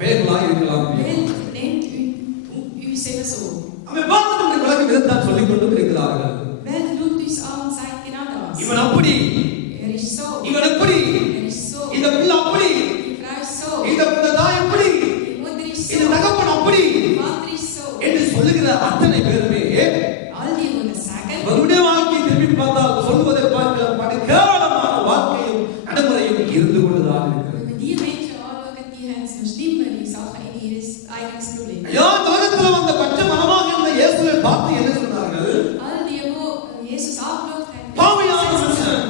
பெயர்களாக இருக்கலாம். Die Welt nennt uns eben so. அவன் பார்த்து நம்முடைய உலகம் இதைத்தான் சொல்லிக் கொண்டு இருக்கிறார்கள். Welt schaut uns an und sagt genau das. இவன் அப்படி, Er ist so. இவன் எப்படி, Er ist so. இந்த பிள்ளை அப்படி, Die Frau ist so. இந்த தாய் எப்படி, Die Mutter ist இந்த so. தகப்பன் அப்படி Der Vater ist so. என்று சொல்லுகிற அத்தனை பேருமே All die, die das sagen, அவருடைய வாழ்க்கையை திரும்பி பார்த்தால் சொல்வதை பார்க்கலாம் படு கேவலமான வாழ்க்கையும் நடைமுறையும் இருந்து கொண்டுதான் இருக்கிறது. wenn wir die Menschen anschauen, die haben so schlimmere Sachen in ihr eigenes Problem. ஐயா, உலகத்தில் வந்த பச்ச மனமாக இருந்த இயேசுவை பார்த்து என்ன சொன்னார்கள்? All die, die Jesus angeschaut haben, பாவியான மனுஷன்,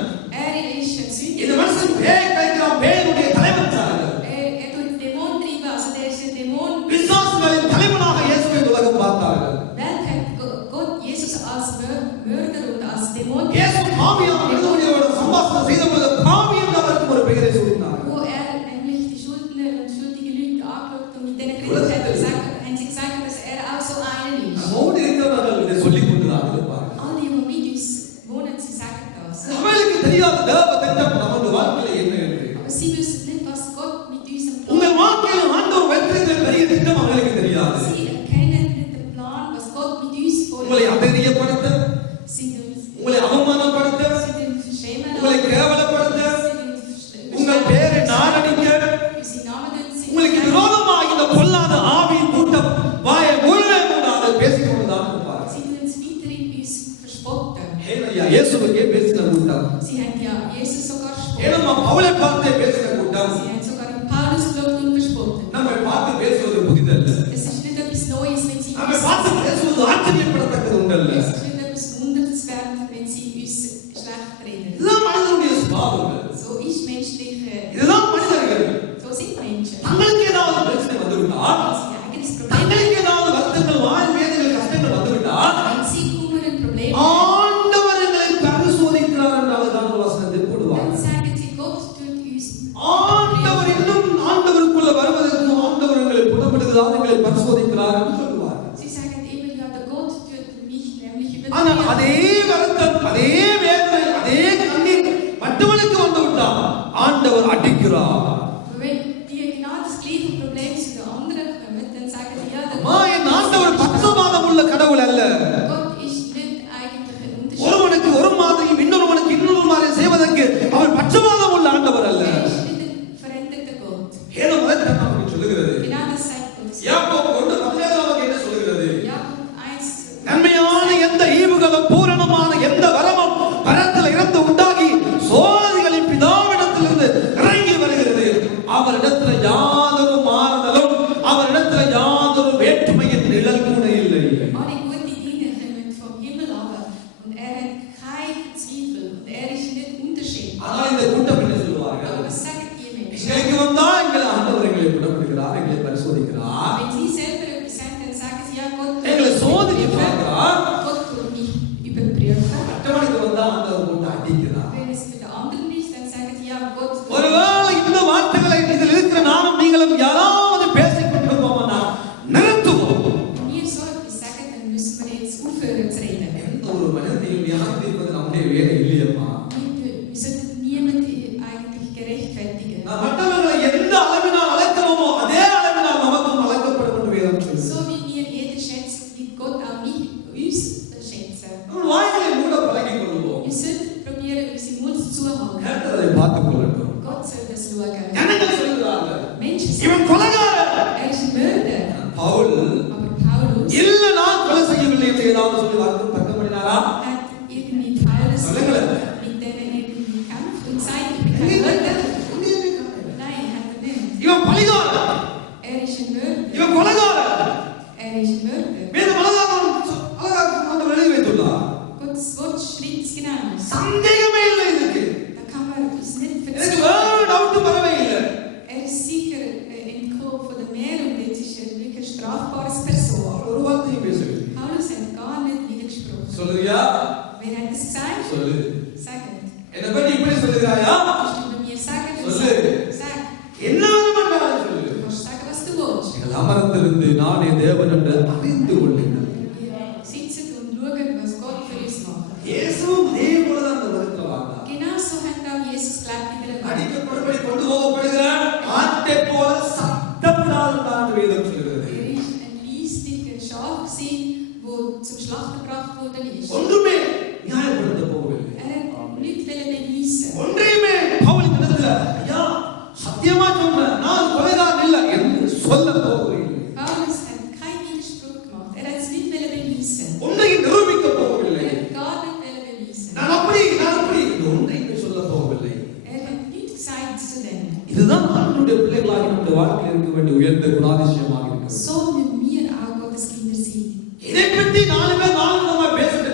er ist ein Sündiger. இந்த மனுஷன் பேய் கைக்கிறான், பேயுடைய தலைவன் சார்கள். Er tut Dämonen treiben, also der ist ein Dämon. விசுவாசிகளின் தலைவனாக இயேசுவை இந்த உலகம் பார்த்தார்கள். Welt hat Gott Jesus als Mörder und als Dämon. இயேசு பாவியான மனிதனுடைய சம்பாஷணம் செய்த பொழுது பாவி என்று அவருக்கு ஒரு பெயரை சூட்டினார். Wo er nämlich die Schuldner und schuldige Leute angeschaut und mit denen geredet hat, haben sie gesagt, dass er auch so einer ist. நம்மோடு இருக்கிறவர்கள் இதை சொல்லிக் கொண்டுதான் இருப்பார்கள். All die, die mit uns wohnen, sie sagen das. அவர்களுக்கு தெரியாத தேவ திட்டம் நமது வாழ்க்கையில் என்ன என்று. Aber sie wissen nicht, was Gott mit unserem உங்கள் Plan வாழ்க்கையில் ஆண்டவர் வைத்திருக்கிற பெரிய திட்டம் அவர்களுக்கு தெரியாது. Sie erkennen nicht den Plan, was Gott mit uns உங்களை vorhat. அதைரியப்படுத்த, Sie tun உங்களை அவமானப்படுத்த, verschämen உங்களை lassen. கேவலப்படுத்த, Sie உங்கள் பேரை நாரடிக்க, unsere Namen sie உங்களுக்கு விரோதமாக இந்த பொல்லாத ஆவியின் கூட்டம் வாயை மூடவே மூடாது பேசிக் கொண்டுதான் இருப்பார்கள். Sie tun es weiter in uns verspotten. ஏனையா இயேசுவுக்கே பேசின கூட்டம், Sie haben ja Jesus sogar verspottet. ஏனம்மா பவுலை பார்த்தே பேசின கூட்டம், Sie haben sogar in Paulus geglaubt und verspottet. நம்மை பார்த்து பேசுவது புதிதல்ல. Es ist nicht etwas Neues, wenn sie நம்மை uns பார்த்து பேசுவது ஆச்சரியப்படத்தக்கது உண்டல்ல. es ist nicht etwas Wundernswert, wenn sie uns schlecht reden. இதுதான் மனிதனுடைய சுபாவங்கள். So ist menschliche, இதுதான் மனிதர்கள். so sind Menschen. தங்களுக்கு ஏதாவது பிரச்சனை வந்துவிட்டால், Sie haben eigenes Problem. தங்களுக்கு ஏதாவது வருத்தங்கள், வாயில் வேதனைகள், கஷ்டங்கள் வந்துவிட்டால், Wenn sie Kummer und Probleme ஆண்டவர் எங்களை பரிசோதிக்கிறார் என்றால் தான் ஒரு வசனத்தை போடுவார். dann sagen sie, Gott tut uns. ஆண்டவர் இன்னும் ஆண்டவருக்குள்ள வருவதற்கு ஆண்டவர் எங்களை புறப்படுகிறார், எங்களை பரிசோதிக்கிறார் என்று சொல்லுவார். Sie sagen immer, ja, der Gott tut mich nämlich ஆனால் überführen. அதே வருத்தம், அதே வேதனை, அதே கண்ணீர் மற்றவனுக்கு வந்துவிட்டால் ஆண்டவர் அடிக்கிறார். Aber wenn die genau das gleiche Problem zu der anderen kommen, dann sagen sie, ja, der அம்மா, என் ஆண்டவர் பட்சபாதம் உள்ள கடவுள் அல்ல. Gott ist nicht eigentlich ein Unterschied. ஒருவனுக்கு ஒரு மாதிரியும் இன்னொருவனுக்கு இன்னொரு மாதிரி செய்வதற்கு அவர் பட்சபாதம் உள்ள ஆண்டவர் அல்ல. Er ist nicht ein veränderter Gott. ஏதோ அதைத்தான் நமக்கு சொல்லுகிறது. Genau das sagt Gott. யாக்கோபு 1:17 என்ன சொல்லுகிறது? Jakob 1, நன்மையான எந்த ஈவுகளும் பூரணமான எந்த aufhören zu reden. எந்த ஒரு மனிதனையும் நியாயம் தீர்ப்பது நம்முடைய வேலை இல்லையம்மா. Wir sollten niemanden eigentlich gerechtfertigen. மற்றவர்களை எந்த அளவினால் அளக்கிறோமோ அதே அளவினால் நமக்கும் அளக்கப்படும் என்று வேதம் சொல்லுது. So wie wir jeden schätzen, wird Gott auch uns schätzen. நம்ம வாய்களை மூட பழகிக் கொள்வோம். Wir sollten probieren, unsere Mund zuzuhalten. கர்த்தர் அதை பார்த்துக் கொள்ளட்டும். Gott soll das schauen. ஜனங்கள் சொல்கிறார்கள், Menschen இவன் sagen, கொலைகாரன். er ist ein Mörder. Pavul Aber Paulus இல்ல நான் கொலை செய்யவில்லை என்று ஏதாவது சொல்லி வாக்கு பக்கம் பண்ணினாரா? hat irgendwie Paulus சொல்லுங்களேன். mit denen irgendwie gekämpft und sagt, ich bin kein Mörder. Nein, hat er nicht. இவன் பலிகாரன். Er ist ein Mörder. இவன் கொலைகாரன். Er ist ein Mörder. வேதம் அழகாக ஆண்டவர் எழுதி வைத்துள்ளார். Gottes Wort schreibt es genau. சந்தேகமே இல்லை இதுக்கு. Da kann man uns nicht எனக்கு verzeihen. வேற டவுட் வரவே இல்லை. Er ist sicher entkommen von der Meer und jetzt ist er wirklich eine strafbare Person. ஒரு வார்த்தையும் பேசவில்லை. Paulus hat gar nicht widersprochen. சொல்லுறியா? Wer hat das gesagt? சொல்லு. Sagt. என்னை பற்றி இப்படி சொல்லுகிறாயா? Kannst du mir sagen? சொல்லு. Sag. என்ன வேணுமென்றாலும் சொல்லு. Du kannst sagen, was du willst. நீங்கள் அமர்ந்திருந்து நானே தேவன் என்று அறிந்து கொள்ளுங்கள். Wir sitzen und schauen, was Gott für uns macht. இயேசுவும் அதே போலதான் அந்த உலகத்தில் வாழ்ந்தார். Genauso hat auch Jesus gelebt in der Welt. அடிக்கப்படும்படி கொண்டு போகப்படுகிறார். ஆட்டைப் போல சத்தமிடாமல் தான் என்று வேதம் சொல்கிறது. Er ist ein listiger Schaf gewesen, wo zum Schlachten gebracht worden ist. ஒன்றுமே நியாயப்படுத்த போகவில்லை. Er hat nichts beweisen. ஒன்றையுமே Pavul இடத்துல ஐயா சத்தியமா சொன்னேன் நான் கொலைகாரன் இல்லை என்று சொல்ல போகவில்லை. Paulus hat keinen Widerspruch gemacht. Er hat es nicht beweisen. ஒன்றையும் நிரூபிக்க போகவில்லை. Er hat gar nicht beweisen. நான் அப்படி இந்த ஒன்றையுமே சொல்ல போகவில்லை. Er hat nichts gesagt zu dem. இதுதான் ஆண்டவருடைய பிள்ளைகளாக நம்முடைய வாழ்க்கையில் இருக்க வேண்டிய உயர்ந்த குணாதிசயமாக இருக்கிறது. So müssen wir auch Gottes Kinder sein. இதை பற்றி நாலு பேர் நம்ம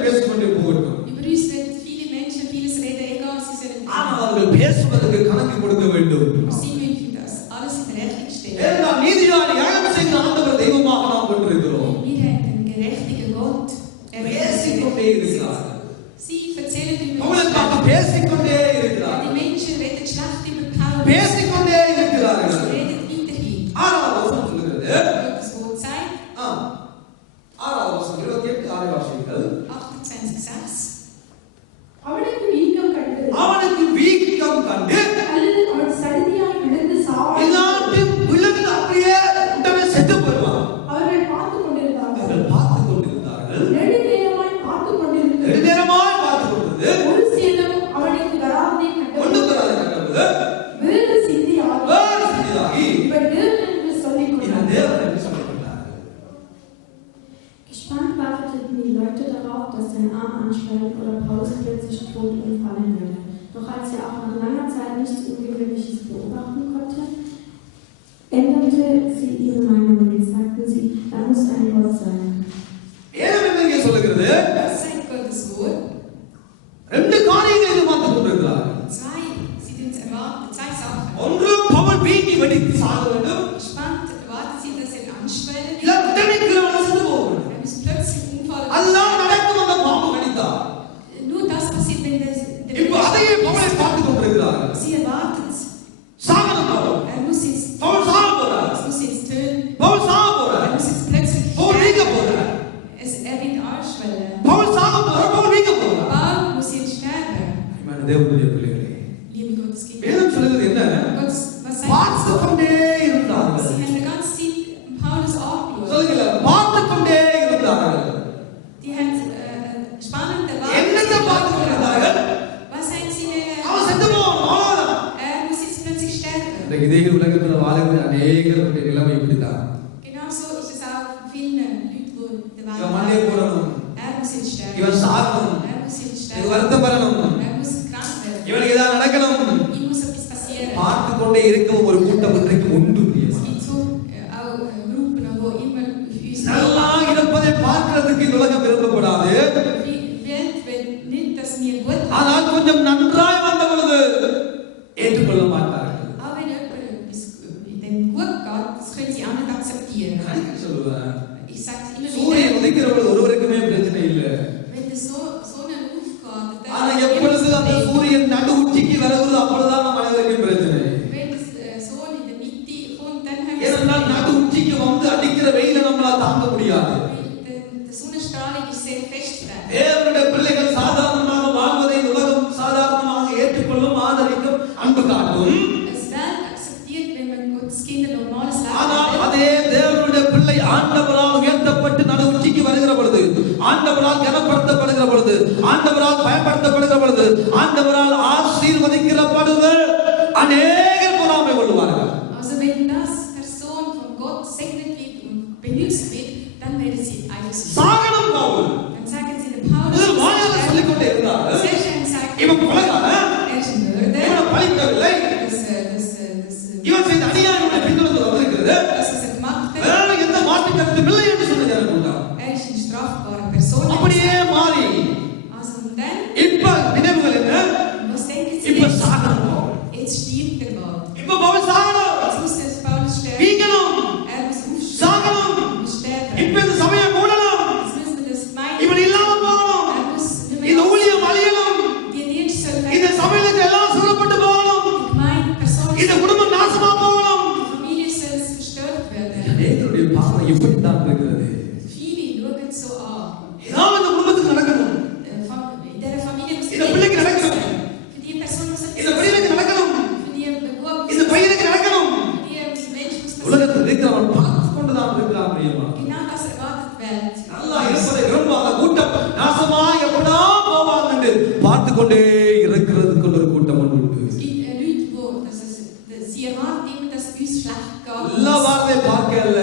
பேசிக்கொண்டே போகட்டும். Über uns werden viele Menschen vieles reden, egal sie sollen. ஆனால் அவர்கள் பேசுவதற்கு கணக்கு கொடுக்க வேண்டும். Sie müssen das alles in Rechnung stellen. ஏனென்றால் நீதியாய் நியாயம் செய்கிற ஆண்டவர் தெய்வமாக நாம் கொண்டிருக்கிறோம். Wir haben einen gerechtigen Gott. Er பேசிக்கொண்டே இருக்கிறார்கள். Sie erzählen über அவர்களுக்காக பேசிக்கொண்டே Die இருக்கிறார்கள். Menschen reden schlecht über Paulus. பேசிக்கொண்டே இருக்கிறார்கள். Sie reden weiterhin. ஆறாவது வசனம் சொல்லுகிறது. Gottes Wort sagt, ஆறாவது வசனம் 28 ஆறு வாசியுங்கள். 28,6. அவனுக்கு வீக்கம் கண்டு அவனுக்கு வீக்கம் கண்டு அல்லது அவன் சடுதியாய் விழுந்து சாவான் எல்லாத்தையும் விழுந்து அப்படியே உடனே செத்து போயிடுவான். அவர்கள் பார்த்துக் கொண்டிருந்தார்கள். அவர்கள் பார்த்துக் கொண்டிருந்தார்கள். நெடுநேரமாய் பார்த்துக் கொண்டிருந்தது. நெடுநேரமாய் பார்த்துக் கொண்டிருந்தது. ஒரு சேதமும் அவனுக்கு வராததை ஒன்று கண்டபோது வராத கண்டபோது வேறு சிந்தியாகி வேறு சிறிதாகி இவன் தேவன் என்று சொல்லிக் இந்த கொண்டான். தேவன் என்று சொல்லப்பட்டார்கள். Gespannt warteten die Leute darauf, dass sein Arm anschwellen oder Paulus plötzlich tot umfallen würde. Doch als er auch nach langer Zeit nichts Ungewöhnliches beobachten konnte, änderte sie ihre Meinung und jetzt sagten sie, da muss ein Gott sein. வேதம் இங்கே சொல்லுகிறது Was sagt Gottes Wort? ரெண்டு காரியங்களை எதிர்பார்த்துக் கொண்டிருக்கிறார்கள். Sie sind erwartet, zwei Sachen. ஒன்று பவுல் வீங்கி வெடித்து சாக வேண்டும். Gespannt warten sie, dass er anschwellen இல்ல wird. உடனே கீழே விழுந்து போக வேண்டும். Er muss plötzlich umfallen. அல்லாஹ் நடக்கும் அந்த பாம்பு கடித்தார். Nur das passiert, wenn der இப்போ அதையே பவுலை பார்த்துக் கொண்டிருக்கிறார்கள். Sie erwarten es. சாகணும் Pavul. Er muss jetzt, Pavul சாக போறார். es muss jetzt töten. Pavul சாக Er போறார். muss jetzt plötzlich பவுல் வீங்க போறார். Er wird anschwellen. பவுல் சாக போறார். பவுல் வீங்க போறார். Paul muss jetzt sterben. அருமையான தேவனுடைய பிள்ளைகளே, Liebe Gottes Kinder. வேதம் சொல்லுகிறது என்ன? Gott, was sagt பார்த்து கொண்டே இருந்தார்கள். Sie haben die ganze Zeit Paulus angeschaut. சொல்லுங்க, பார்த்து கொண்டே இருந்தார்கள். Die haben spannend என்னத்தை பார்த்து erwartet. கொண்டிருந்தார்கள்? Was haben sie denn? அவன் செத்து போவான், அவ்வளவுதான். Er muss jetzt plötzlich sterben. இன்றைக்கு இதே உலகத்தில் வாழ்கிற அநேகருடைய நிலைமை இப்படித்தான். Genauso ist es auch in vielen Leuten, wo der இவன் மண்டே Welt போடணும், er muss jetzt sterben. இவன் சாகணும், Er muss jetzt இது sterben. வருத்தம் வரணும், Er muss krank werden. இவனுக்கு ஏதாவது நடக்கணும். Ihm muss etwas passieren. பார்த்து கொண்டே இருக்கும் ஒரு கூட்டம் இன்றைக்கு உண்டு Es பிரியமா. gibt so auch Gruppen, wo immer für uns நல்லா இருப்பதை பார்க்கிறதுக்கு இந்த உலகம் விரும்பப்படாது. die Welt will nicht, dass wir gut haben. ஆனால் கொஞ்சம் நன்றாய் வந்த பொழுது ஏற்றுக்கொள்ள மாட்டார்கள். Auch wenn jemand etwas dem gut geht, das können sie auch nicht akzeptieren. அடிக்கடி சொல்லுவேன், Ich sage es immer சூரியன் wieder, உதிக்கிற பொழுது ஒருவருக்குமே பிரச்சனை இல்லை. wenn die Sonne aufgeht, ஆனா எப்பொழுது அந்த சூரியன் நடு உச்சிக்கு வருவது அப்பொழுதுதான் நம்ம அனைவருக்கும் பிரச்சனை. wenn die Sonne in der Mitte kommt, dann haben ஏனென்றால் நடு உச்சிக்கு வந்து அடிக்கிற வெயில நம்மளால் தாங்க முடியாது. die Sonnenstrahlung ist sehr fest ஆண்டவரால் கனப்படுத்தப்படுகிற பொழுது, ஆண்டவரால் பயன்படுத்தப்படுகிற பொழுது, ஆண்டவரால் ஆசீர்வதிக்கிற பொழுது அநேகர் பொறாமை கொள்வார்கள். Also wenn das Person von Gott segnet wird und benutzt wird, dann werden sie eigentlich சாகனம் Pavul dann sagen sie der Paulus முதல் வாயால சொல்லிக் கொண்டே இருந்தார், sehr schön sagt, இவன் கொலைகாரன், er ist ein Mörder, இவனை பழிக்கவில்லை, இவன் செய்த அநியாயம் பின்தொடர்ந்து வந்திருக்கிறது, das was er gemacht hat, வேற எந்த மாற்று கருத்தும் இல்லை என்று சொன்ன ஜனம் கூட்டம் er ist eine strafbare Person. அப்படியே மாறி Also und dann, இப்ப நினைவுகள் என்ன? was denken Sie இப்ப jetzt? சாகனம் Pavul, Jetzt stirbt der Mann. இப்ப Pavul சாகனம், Jetzt muss der Paulus sterben. வீங்கணும், Er muss aufstehen. சாகனம், Er muss sterben. இப்ப இந்த சமயம் மூடணும், Jetzt müssen wir das Gemeinde. இவன் இல்லாம போகணும், Er muss nicht இந்த mehr ஊழியம் அழியணும், die Dienst soll இந்த weg. சபையில எல்லாம் சுரப்பட்டு போகணும், Die Gemeinde, Person, இந்த குடும்பம் நாசமா போகணும். die Familie soll zerstört werden. அநேகருடைய பார்வை இப்படித்தான் இருக்கிறது. Viele schauen so an. ஏதாவது இந்த குடும்பத்துக்கு நடக்கணும், In der Familie muss இந்த பிள்ளைக்கு நடக்கணும், für die Person muss இந்த பையனுக்கு நடக்கணும், für die Beruf இந்த பையனுக்கு நடக்கணும். für die Mensch muss das உலகத்தில் இருக்கிறவன் பார்த்து கொண்டுதான் இருக்கிறான். பிரியமா, genau das erwartet wird. நல்லா இருப்பதை விரும்பாத கூட்டம் நாசமா எப்படா போவாங்க என்று பார்த்து கொண்டே இருக்கிறதுக்கு ஒரு கூட்டம் ஒன்று உண்டு. Es gibt Leute, wo sie erwarten immer, dass es uns schlecht geht. எல்லா வார்த்தை பார்க்கல,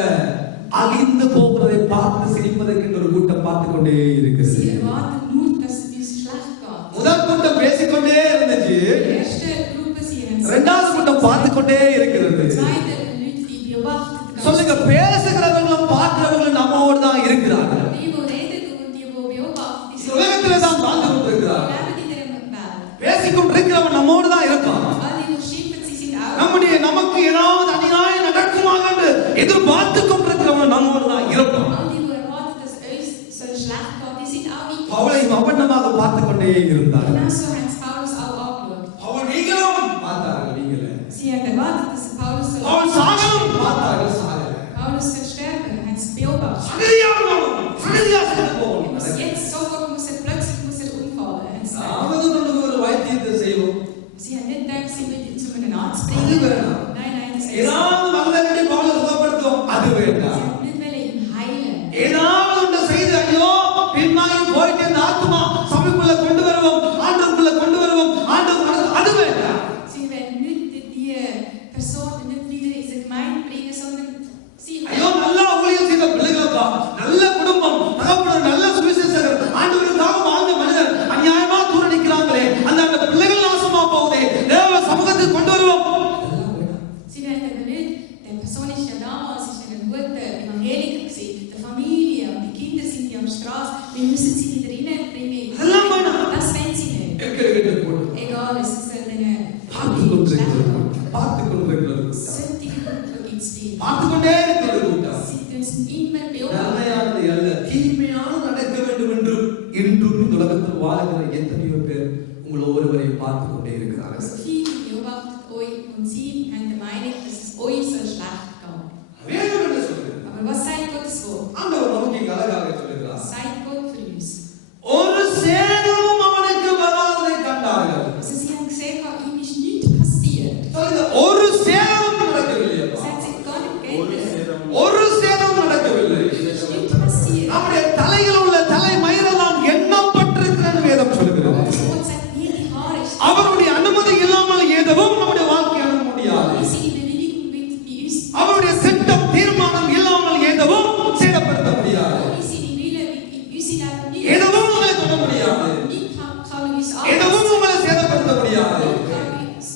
அழிந்து போகிறதை பார்த்து சிரிப்பதற்கு ஒரு கூட்டம் பார்த்து கொண்டே இருக்கிறது. Sie erwarten nur, dass es uns schlecht geht. முதல் கூட்டம் பேசிக்கொண்டே இருந்துச்சு, Die erste Gruppe, sie haben இரண்டாவது கூட்டம் பார்த்து கொண்டே இருக்கிறது. die zweite Leute, die beobachten. சொல்லுங்க, பேசுகிறவர்களும் பார்க்கிறவர்களும் நம்மோடு தான் இருக்கிறார்கள். Die, wo reden und die, wo beobachten, die இந்த உலகத்திலே தான் வாழ்ந்து கொண்டிருக்கிறார்கள். leben in der Welt. பேசிக்கொண்டிருக்கிறவன் நம்மோடு தான் இருப்பான். All die, die schimpfen, sie sind auch. நமக்கு ஏதாவது அநியாயம் நடக்குமாக என்று எதிர்பார்த்து கொண்டிருக்கிறவன் நம்மோடு தான் இருப்பான். All die, die erwarten, dass es soll schlecht gehen, die sind auch nicht. பவுலை அவண்ணமாக பார்த்து கொண்டே இருந்தார். Genauso haben sie Paulus auch angeschaut. Pavul நீங்களும் பார்த்தார்கள், நீங்களே. Sie haben erwartet, dass Paulus soll. Pavul சாகலும் பார்த்தார்கள், சாகல. Paulus soll sterben, haben sie beobachtet. சகதியா செத்து Er போகணும். muss jetzt sofort, plötzlich muss er umfallen. haben sie gesagt. நாமது கொண்டு ஒரு வைத்தியத்தை செய்வோம். Sie haben nicht gedacht, sie würden zu einem Arzt அது bringen. வேண்டாம். Nein, nein, das heißt, ஏதாவது மனிதனை பவுலை சுகப்படுத்துவோம், அது sie வேண்டாம். haben nicht wollen ihn heilen. ஏதாவது ஒன்று செய்து ஐயோ பின்மாகி போயிட்டு இந்த ஆத்மா சபைக்குள்ள கொண்டு வருவோம், ஆண்டவருக்குள்ள கொண்டு வருவோம், ஆண்டவர் அது வேண்டாம். Sie werden nicht die Person nicht wieder in die Gemeinde bringen, sondern sie ஐயோ நல்ல ஊழியம் செய்த பிள்ளைகளப்பா, நல்ல குடும்பம், தகப்பன் நல்ல சுவிசேஷகர், ஆண்டவருக்காக வாழ்ந்த மனிதர் அநியாயமா தூர நிற்கிறாங்களே, அந்த பிள்ளைகள் நாசமா போகுதே, தேவ சமூகத்துக்கு கொண்டு வருவோம். Sie werden aber nicht, der Person ist ja damals ist ein guter Evangeliker gewesen, die Familie und die Kinder sind ja am Straße, wir müssen sie wieder reinbringen. அதெல்லாம் வேண்டாம். Das wollen sie nicht. எக்கேடு போட்டு Egal, es ist eine பார்த்து கொண்டிருக்கிறது, பார்த்து கொண்டிருக்கிறது, solche Gruppe gibt es die. பார்த்து கொண்டே இருக்கிறது கூட்டம். Sie müssen immer beobachten. நன்மையானது அல்ல, தீமையானது நடக்க வேண்டும் என்று இன்றும் இந்த உலகத்தில் வாழ்கிற எத்தனையோ பேர் உங்கள் ஒவ்வொருவரையும் பார்த்து கொண்டே இருக்கிறார்கள். Viele beobachtet euch und sie haben die Meinung, dass es euch so schlecht geht. வேதம் என்ன சொல்கிறது? Aber was sagt Gottes Wort? ஆண்டவர் நமக்கு இங்கு அழகாக சொல்லுகிறார். Was sagt Gott für uns? ஒரு சேதமும் அவனுக்கு வராததை கண்டார்கள். Also sie haben gesehen, ihm ist nichts passiert. சொல்லுங்க, ஒரு சேதமும் நடக்கவில்லையப்பா. Es hat sich gar nicht geändert. ஒரு சேதமும் நடக்கவில்லை. Es ist nichts passiert. நம்முடைய தலையில் உள்ள தலைமயிரெல்லாம் எண்ணப்பட்டிருக்கிறது வேதம் சொல்லுகிறது. Das Wort sagt, jede Haare ist அவருடைய அனுமதி இல்லாமல் எதுவும் நம்முடைய வாழ்க்கை அணுக முடியாது. seine Bewilligung wird bei uns. அவருடைய திட்டம் தீர்மானம் இல்லாமல் எதுவும் சேதப்படுத்த முடியாது. Ohne seine Wille wird in uns Leben nicht. எதுவும் உங்களை தொட முடியாது. Nicht kann uns எதுவும் உங்களை சேதப்படுத்த முடியாது.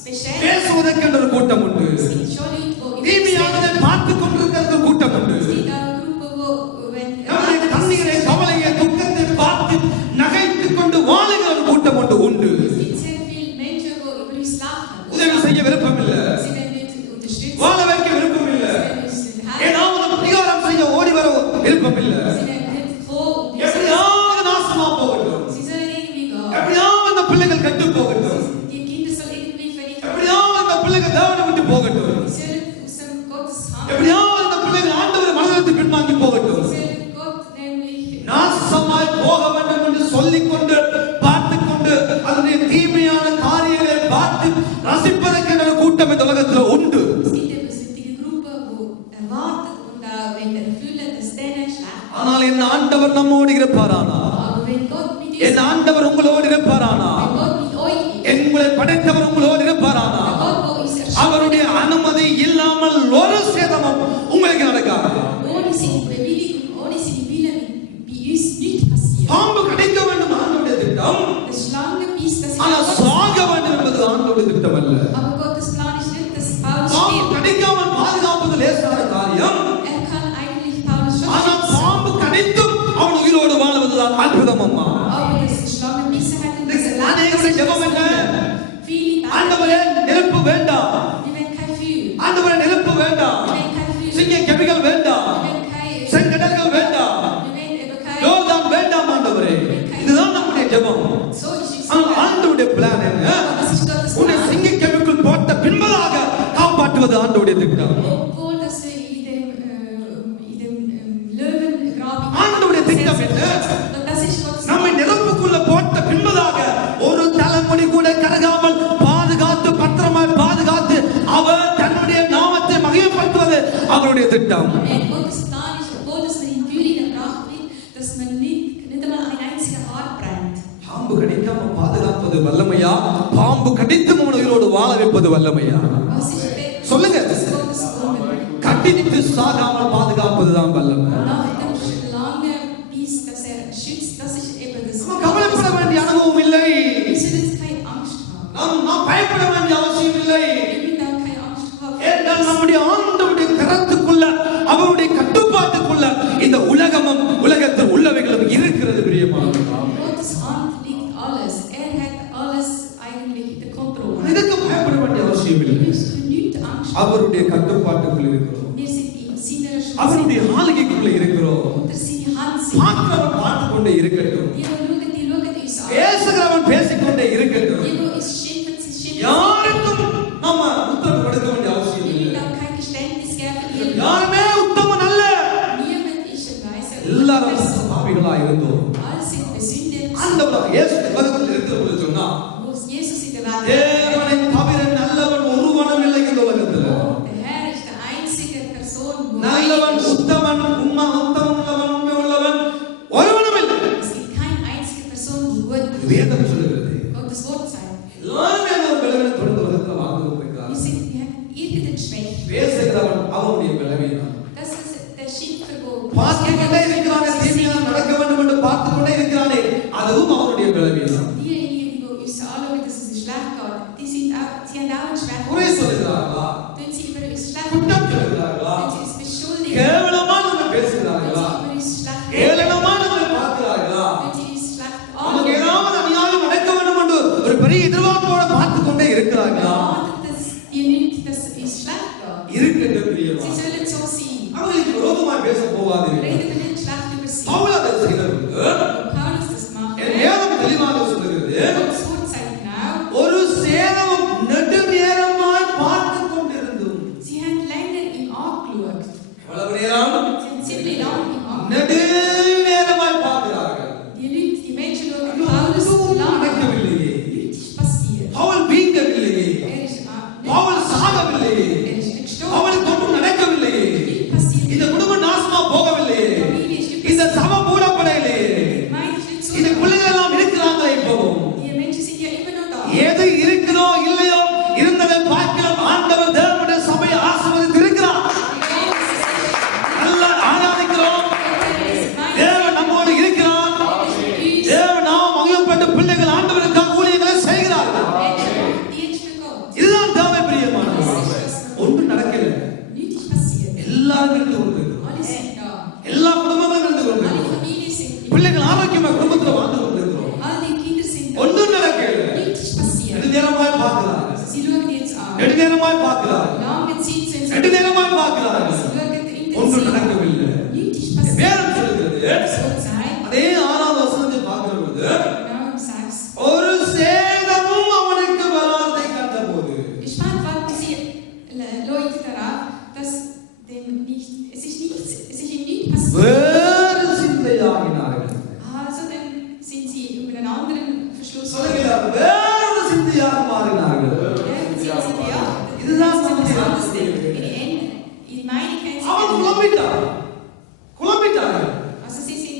beschädigen. பேசுவதற்கு என்று ஒரு கூட்டம் உண்டு. Es gibt schon Leute, die தீமையானதை பார்த்து கொண்டிருக்கிறது கூட்டம் உண்டு. es gibt auch eine Gruppe, wenn நம்முடைய கண்ணீரை, கவலையை, துக்கத்தை பார்த்து நகைத்துக் கொண்டு வாழுகிற ஒரு கூட்டம் உண்டு. es gibt sehr viele Menschen, die über uns lachen. உதவி செய்ய விருப்பம் இல்லை, Sie werden nicht unterstützen. வாழ வைக்க விருப்பம் இல்லை, Sie werden uns nicht helfen. ஏதாவது பரிகாரம் செய்ய ஓடி வர விருப்பம் இல்லை. Sie werden nicht froh und die எப்படியாவது நாசமா போகட்டும், Sie sollen irgendwie gehen. எப்படியாவது அந்த பிள்ளைகள் கெட்டு போகட்டும், Die Kinder sollen irgendwie vernichtet. எப்படியாவது அந்த பிள்ளைகள் தேவனை விட்டு போகட்டும், Sie sollen aus dem Gottes Hand. எப்படியாவது அந்த பிள்ளைகள் ஆண்டவர் மனதிற்கு பின்வாங்கி போகட்டும், Sie sollen Gott nämlich நாசமாய் போக வேண்டும் என்று சொல்லிக்கொண்டு பார்த்துக் கொண்டு அதனுடைய தீமையான காரியங்களை பார்த்து ரசிப்பதற்கு ஒரு கூட்டம் இந்த உலகத்தில் உண்டு. es gibt eine solche Gruppe, die erwartet und auch wenn der Gefühle, dass denen schlecht. ஆனால் என் ஆண்டவர் நம்மோடு இருப்பாரானா என் ஆண்டவர் உங்களோடு இருப்பாரானா, wenn Gott mit euch ist, உங்களை படைத்தவர் உங்களோடு இருப்பாரானா, der Gott, wo ist erschaffen, அவருடைய அனுமதி இல்லாமல் ஒரு சேதமும் உங்களுக்கு நடக்காது. ohne seine Bewilligung, ohne seine Wille, wie uns nichts passiert. பாம்பு கடிக்க வேண்டும் ஆண்டவருடைய திட்டம், Das Schlangenbiss, das ist ஆனால் சாக வேண்டும் என்பது ஆண்டவருடைய திட்டம் அல்ல. aber Gottes Plan ist nicht, dass Paulus பாம்பு stirbt. கடிக்காமல் பாதுகாப்பது லேசான காரியம், Kann eigentlich Paulus schon ஆனால் schützen. பாம்பு கடித்தும் அவன் உயிரோடு வாழ்வதுதான் அற்புதம் அம்மா. Aber das Schlangenbiss hat und das அநேகருடைய ஜெபம் என்ன? viele ஆண்டவரே நெருப்பு வேண்டாம், die werden kein Feuer, ஆண்டவரே நெருப்பு வேண்டாம், die werden kein Feuer, சிங்க கெபிகள் வேண்டாம், die werden kein, செங்கடல்கள் வேண்டாம், die werden eben kein, யோர்தான் வேண்டாம் ஆண்டவரே. இதுதான் நம்முடைய ஜெபம். so ist es. ஆனால் ஆண்டவருடைய பிளான் என்ன? Das ist Gottes உன்னை Plan. சிங்க கெபிக்குள் போட்ட பின்பதாக காப்பாற்றுவது ஆண்டவருடைய திட்டம். Obwohl das in dem Löwengrab ஆண்டவருடைய திட்டம் என்ன? das ist Gottes நம்மை நெருப்புக்குள்ள போட்ட பின்பதாக ஒரு தலைமுடி கூட கருகாமல் பாதுகாத்து பத்திரமாய் பாதுகாத்து அவர் தன்னுடைய நாமத்தை மகிமைப்படுத்துவது அவருடைய திட்டம். Gottes Plan ist, obwohl das in Fülle gebracht wird, dass man nicht einmal ein einziger Haar brennt. பாம்பு கடிக்காமல் பாதுகாப்பது வல்லமையா, பாம்பு கடித்து உயிரோடு வாழ வைப்பது வல்லமையா? Was ist der? சொல்லுங்க. Das ist Gottes Wunder. கடித்து சாகாமல் பாதுகாப்பதுதான் வல்லமை. Nach dem Schlangenbiss, dass schützt, das ist eben das. நம்ம கவலைப்பட வேண்டிய அனுபவம் இல்லை, Wir sollen jetzt keine Angst haben. நாம் பயப்பட வேண்டிய அவசியம் இல்லை. Wir müssen auch keine Angst haben. ஏனென்றால் நம்முடைய ஆண்டவருடைய கரத்துக்குள்ள அவருடைய கட்டுப்பாட்டுக்குள்ள இந்த உலகமும் உலகத்தில் உள்ளவைகளும் இருக்கிறது பிரியமானவர்களே. Gottes Hand liegt alles. Hat alles eigentlich in der Kontrolle. இதுக்கு பயப்பட வேண்டிய அவசியம் Wir இல்லை. müssen für nichts Angst haben. அவருடைய கட்டுப்பாட்டுக்குள்ள இருக்கிறோம், Wir sind in seiner Schutz. அவருடைய ஆளுகைக்குள்ள இருக்கிறோம். Unter seine Hand sind. பார்க்கிறவன் பார்த்து கொண்டே இருக்கட்டும், Die schauen uns an. பேசுகிறவன் பேசிக்கொண்டே இருக்கட்டும். Die, wo es schimpfen, sie schimpfen. யாருக்கும் நம்ம உத்தரவு கொடுக்க வேண்டிய அவசியம் Wir இல்லை. müssen auch kein Geständnis geben. யாருமே உத்தமன் அல்ல, Niemand ist ein Weiser. எல்லாரும் பாவிகளா இருந்தோம். Alle sind besündigt. ஆண்டவர் இயேசு உலகத்தில் இருக்கிற பொழுது சொன்னா, Wo Jesus in der Welt தேவனை தவிர நல்லவன் ஒருவனும் இல்லை இந்த உலகத்தில். der Herr ist der einzige Person, wo நல்லவன் உத்தமன் உத்தமன் உள்ளவன் உண்மை உள்ளவன் ஒருவனும் இல்லை. es gibt keine einzige Person, die gut ist. வேதம் சொல்லுகிறது Gottes Wort sagt. எல்லாருமே அந்த பலவீனத்தோடு இந்த உலகத்தில் வாழ்ந்து கொண்டிருக்கிறார். Wir sind irgendeine Schwäche. பேசுகிறவன் அவனுடைய பலவீனம். Das ist der Schimpfer, wo பார்த்து கொண்டே இருக்கிறானே, தீமையாக நடக்க வேண்டும் என்று பார்த்து கொண்டே இருக்கிறானே, அதுவும் அவனுடைய பலவீனம். diejenigen, die uns anschauen, dass es schlecht geht, sie haben auch eine Schwäche. குறை சொல்லுகிறார்களா, Tun sie über uns schlecht? குற்றம் சொல்லுகிறார்களா, Tun sie uns beschuldigen? கேவலமாக நம்ம Tun பேசுகிறார்களா, sie über uns schlecht? ஏளனமாக நம்மை பார்க்கிறார்களா, Tun sie uns schlecht நமக்கு an? ஏதாவது அநியாயம் நடக்க வேண்டும் என்று ஒரு பெரிய எதிர்பார்ப்போட பார்த்து கொண்டே இருக்கிறார்களா? Erwartet, dass ihr nicht, dass es uns schlecht geht. இருக்கட்டும் Sie பிரியமா, sollen so sein. அவர்களுக்கு விரோதமாய் பேச போவாதீர்கள். Redet nicht schlecht über sie. Pavul அதை செய்தபோது Und Paulus das gemacht என் hat. வேதம் தெளிவாக சொல்லுகிறது, Gottes Wort sagt genau, ஒரு சேதம் நெடுநேரமாய் பார்த்து கொண்டிருந்தோம். sie haben länger ihm angeschaut. எவ்வளவு நேரம்? Sie haben ziemlich lange ihm angeschaut. நெடுநேரமாய் பார்க்கிறார்கள். Die Leute, die Menschen schauen Paulus lange an. நடக்கவில்லையே, Nichts ist passiert. Pavul வீங்கவில்லையே, Ist Pavul சாகவில்லையே, nicht gestorben. அவனுக்கு ஒன்றும் நடக்கவில்லையே, Nichts passiert. இந்த குடும்பம் நாசமா போகவில்லையே, Die Familie ist nicht இந்த passiert. சபை மூடப்படலையே, Die Gemeinde ist nicht இந்த zu. பிள்ளைகள் எல்லாம் இருக்கிறாங்களே இப்பவும். Die Menschen sind ja immer noch da. எது இருக்குதோ இல்லையோ இருந்ததை பார்க்கலாம் ஆண்டவர் தேவனுடைய சபையை ஆசீர்வதித்து இருக்கிறார். நல்லா ஆராதிக்கிறோம், தேவன் நம்மோடு இருக்கிறார், தேவன் நாம் மகிமைப்பட்ட பிள்ளைகள் ஆண்டவருக்காக ஊழியங்களை செய்கிறார்கள். இதுதான் தேவை பிரியமானவர்களே. ஒன்றும் நடக்கல, எல்லாரும் இருந்து கொண்டிருக்கிறோம், எல்லா குடும்பங்களும் இருந்து கொண்டிருக்கிறோம், பிள்ளைகள் ஆரோக்கியமா குடும்பத்தில் வாழ்ந்து கொண்டிருக்கிறோம். ஒன்றும் நடக்கல, நெடுநேரமாய் பார்க்கிறார்கள், நெடுநேரமாய் பார்க்கிறார்கள், நெடுநேரமாய் பார்க்கிறார்கள், ஒன்றும் நடக்கவில்லை. வேதம் சொல்லுகிறது, அதே 6வது வசனத்தை பார்க்கிற பொழுது ஒரு சேதமும் அவனுக்கு வராதை கண்டபோது, வேறு சிந்தையாகினார்கள். சொல்லுகிறார், வேறொரு சிந்தையாக மாறினார்கள். இதுதான் அவன் குழம்பிட்டான்,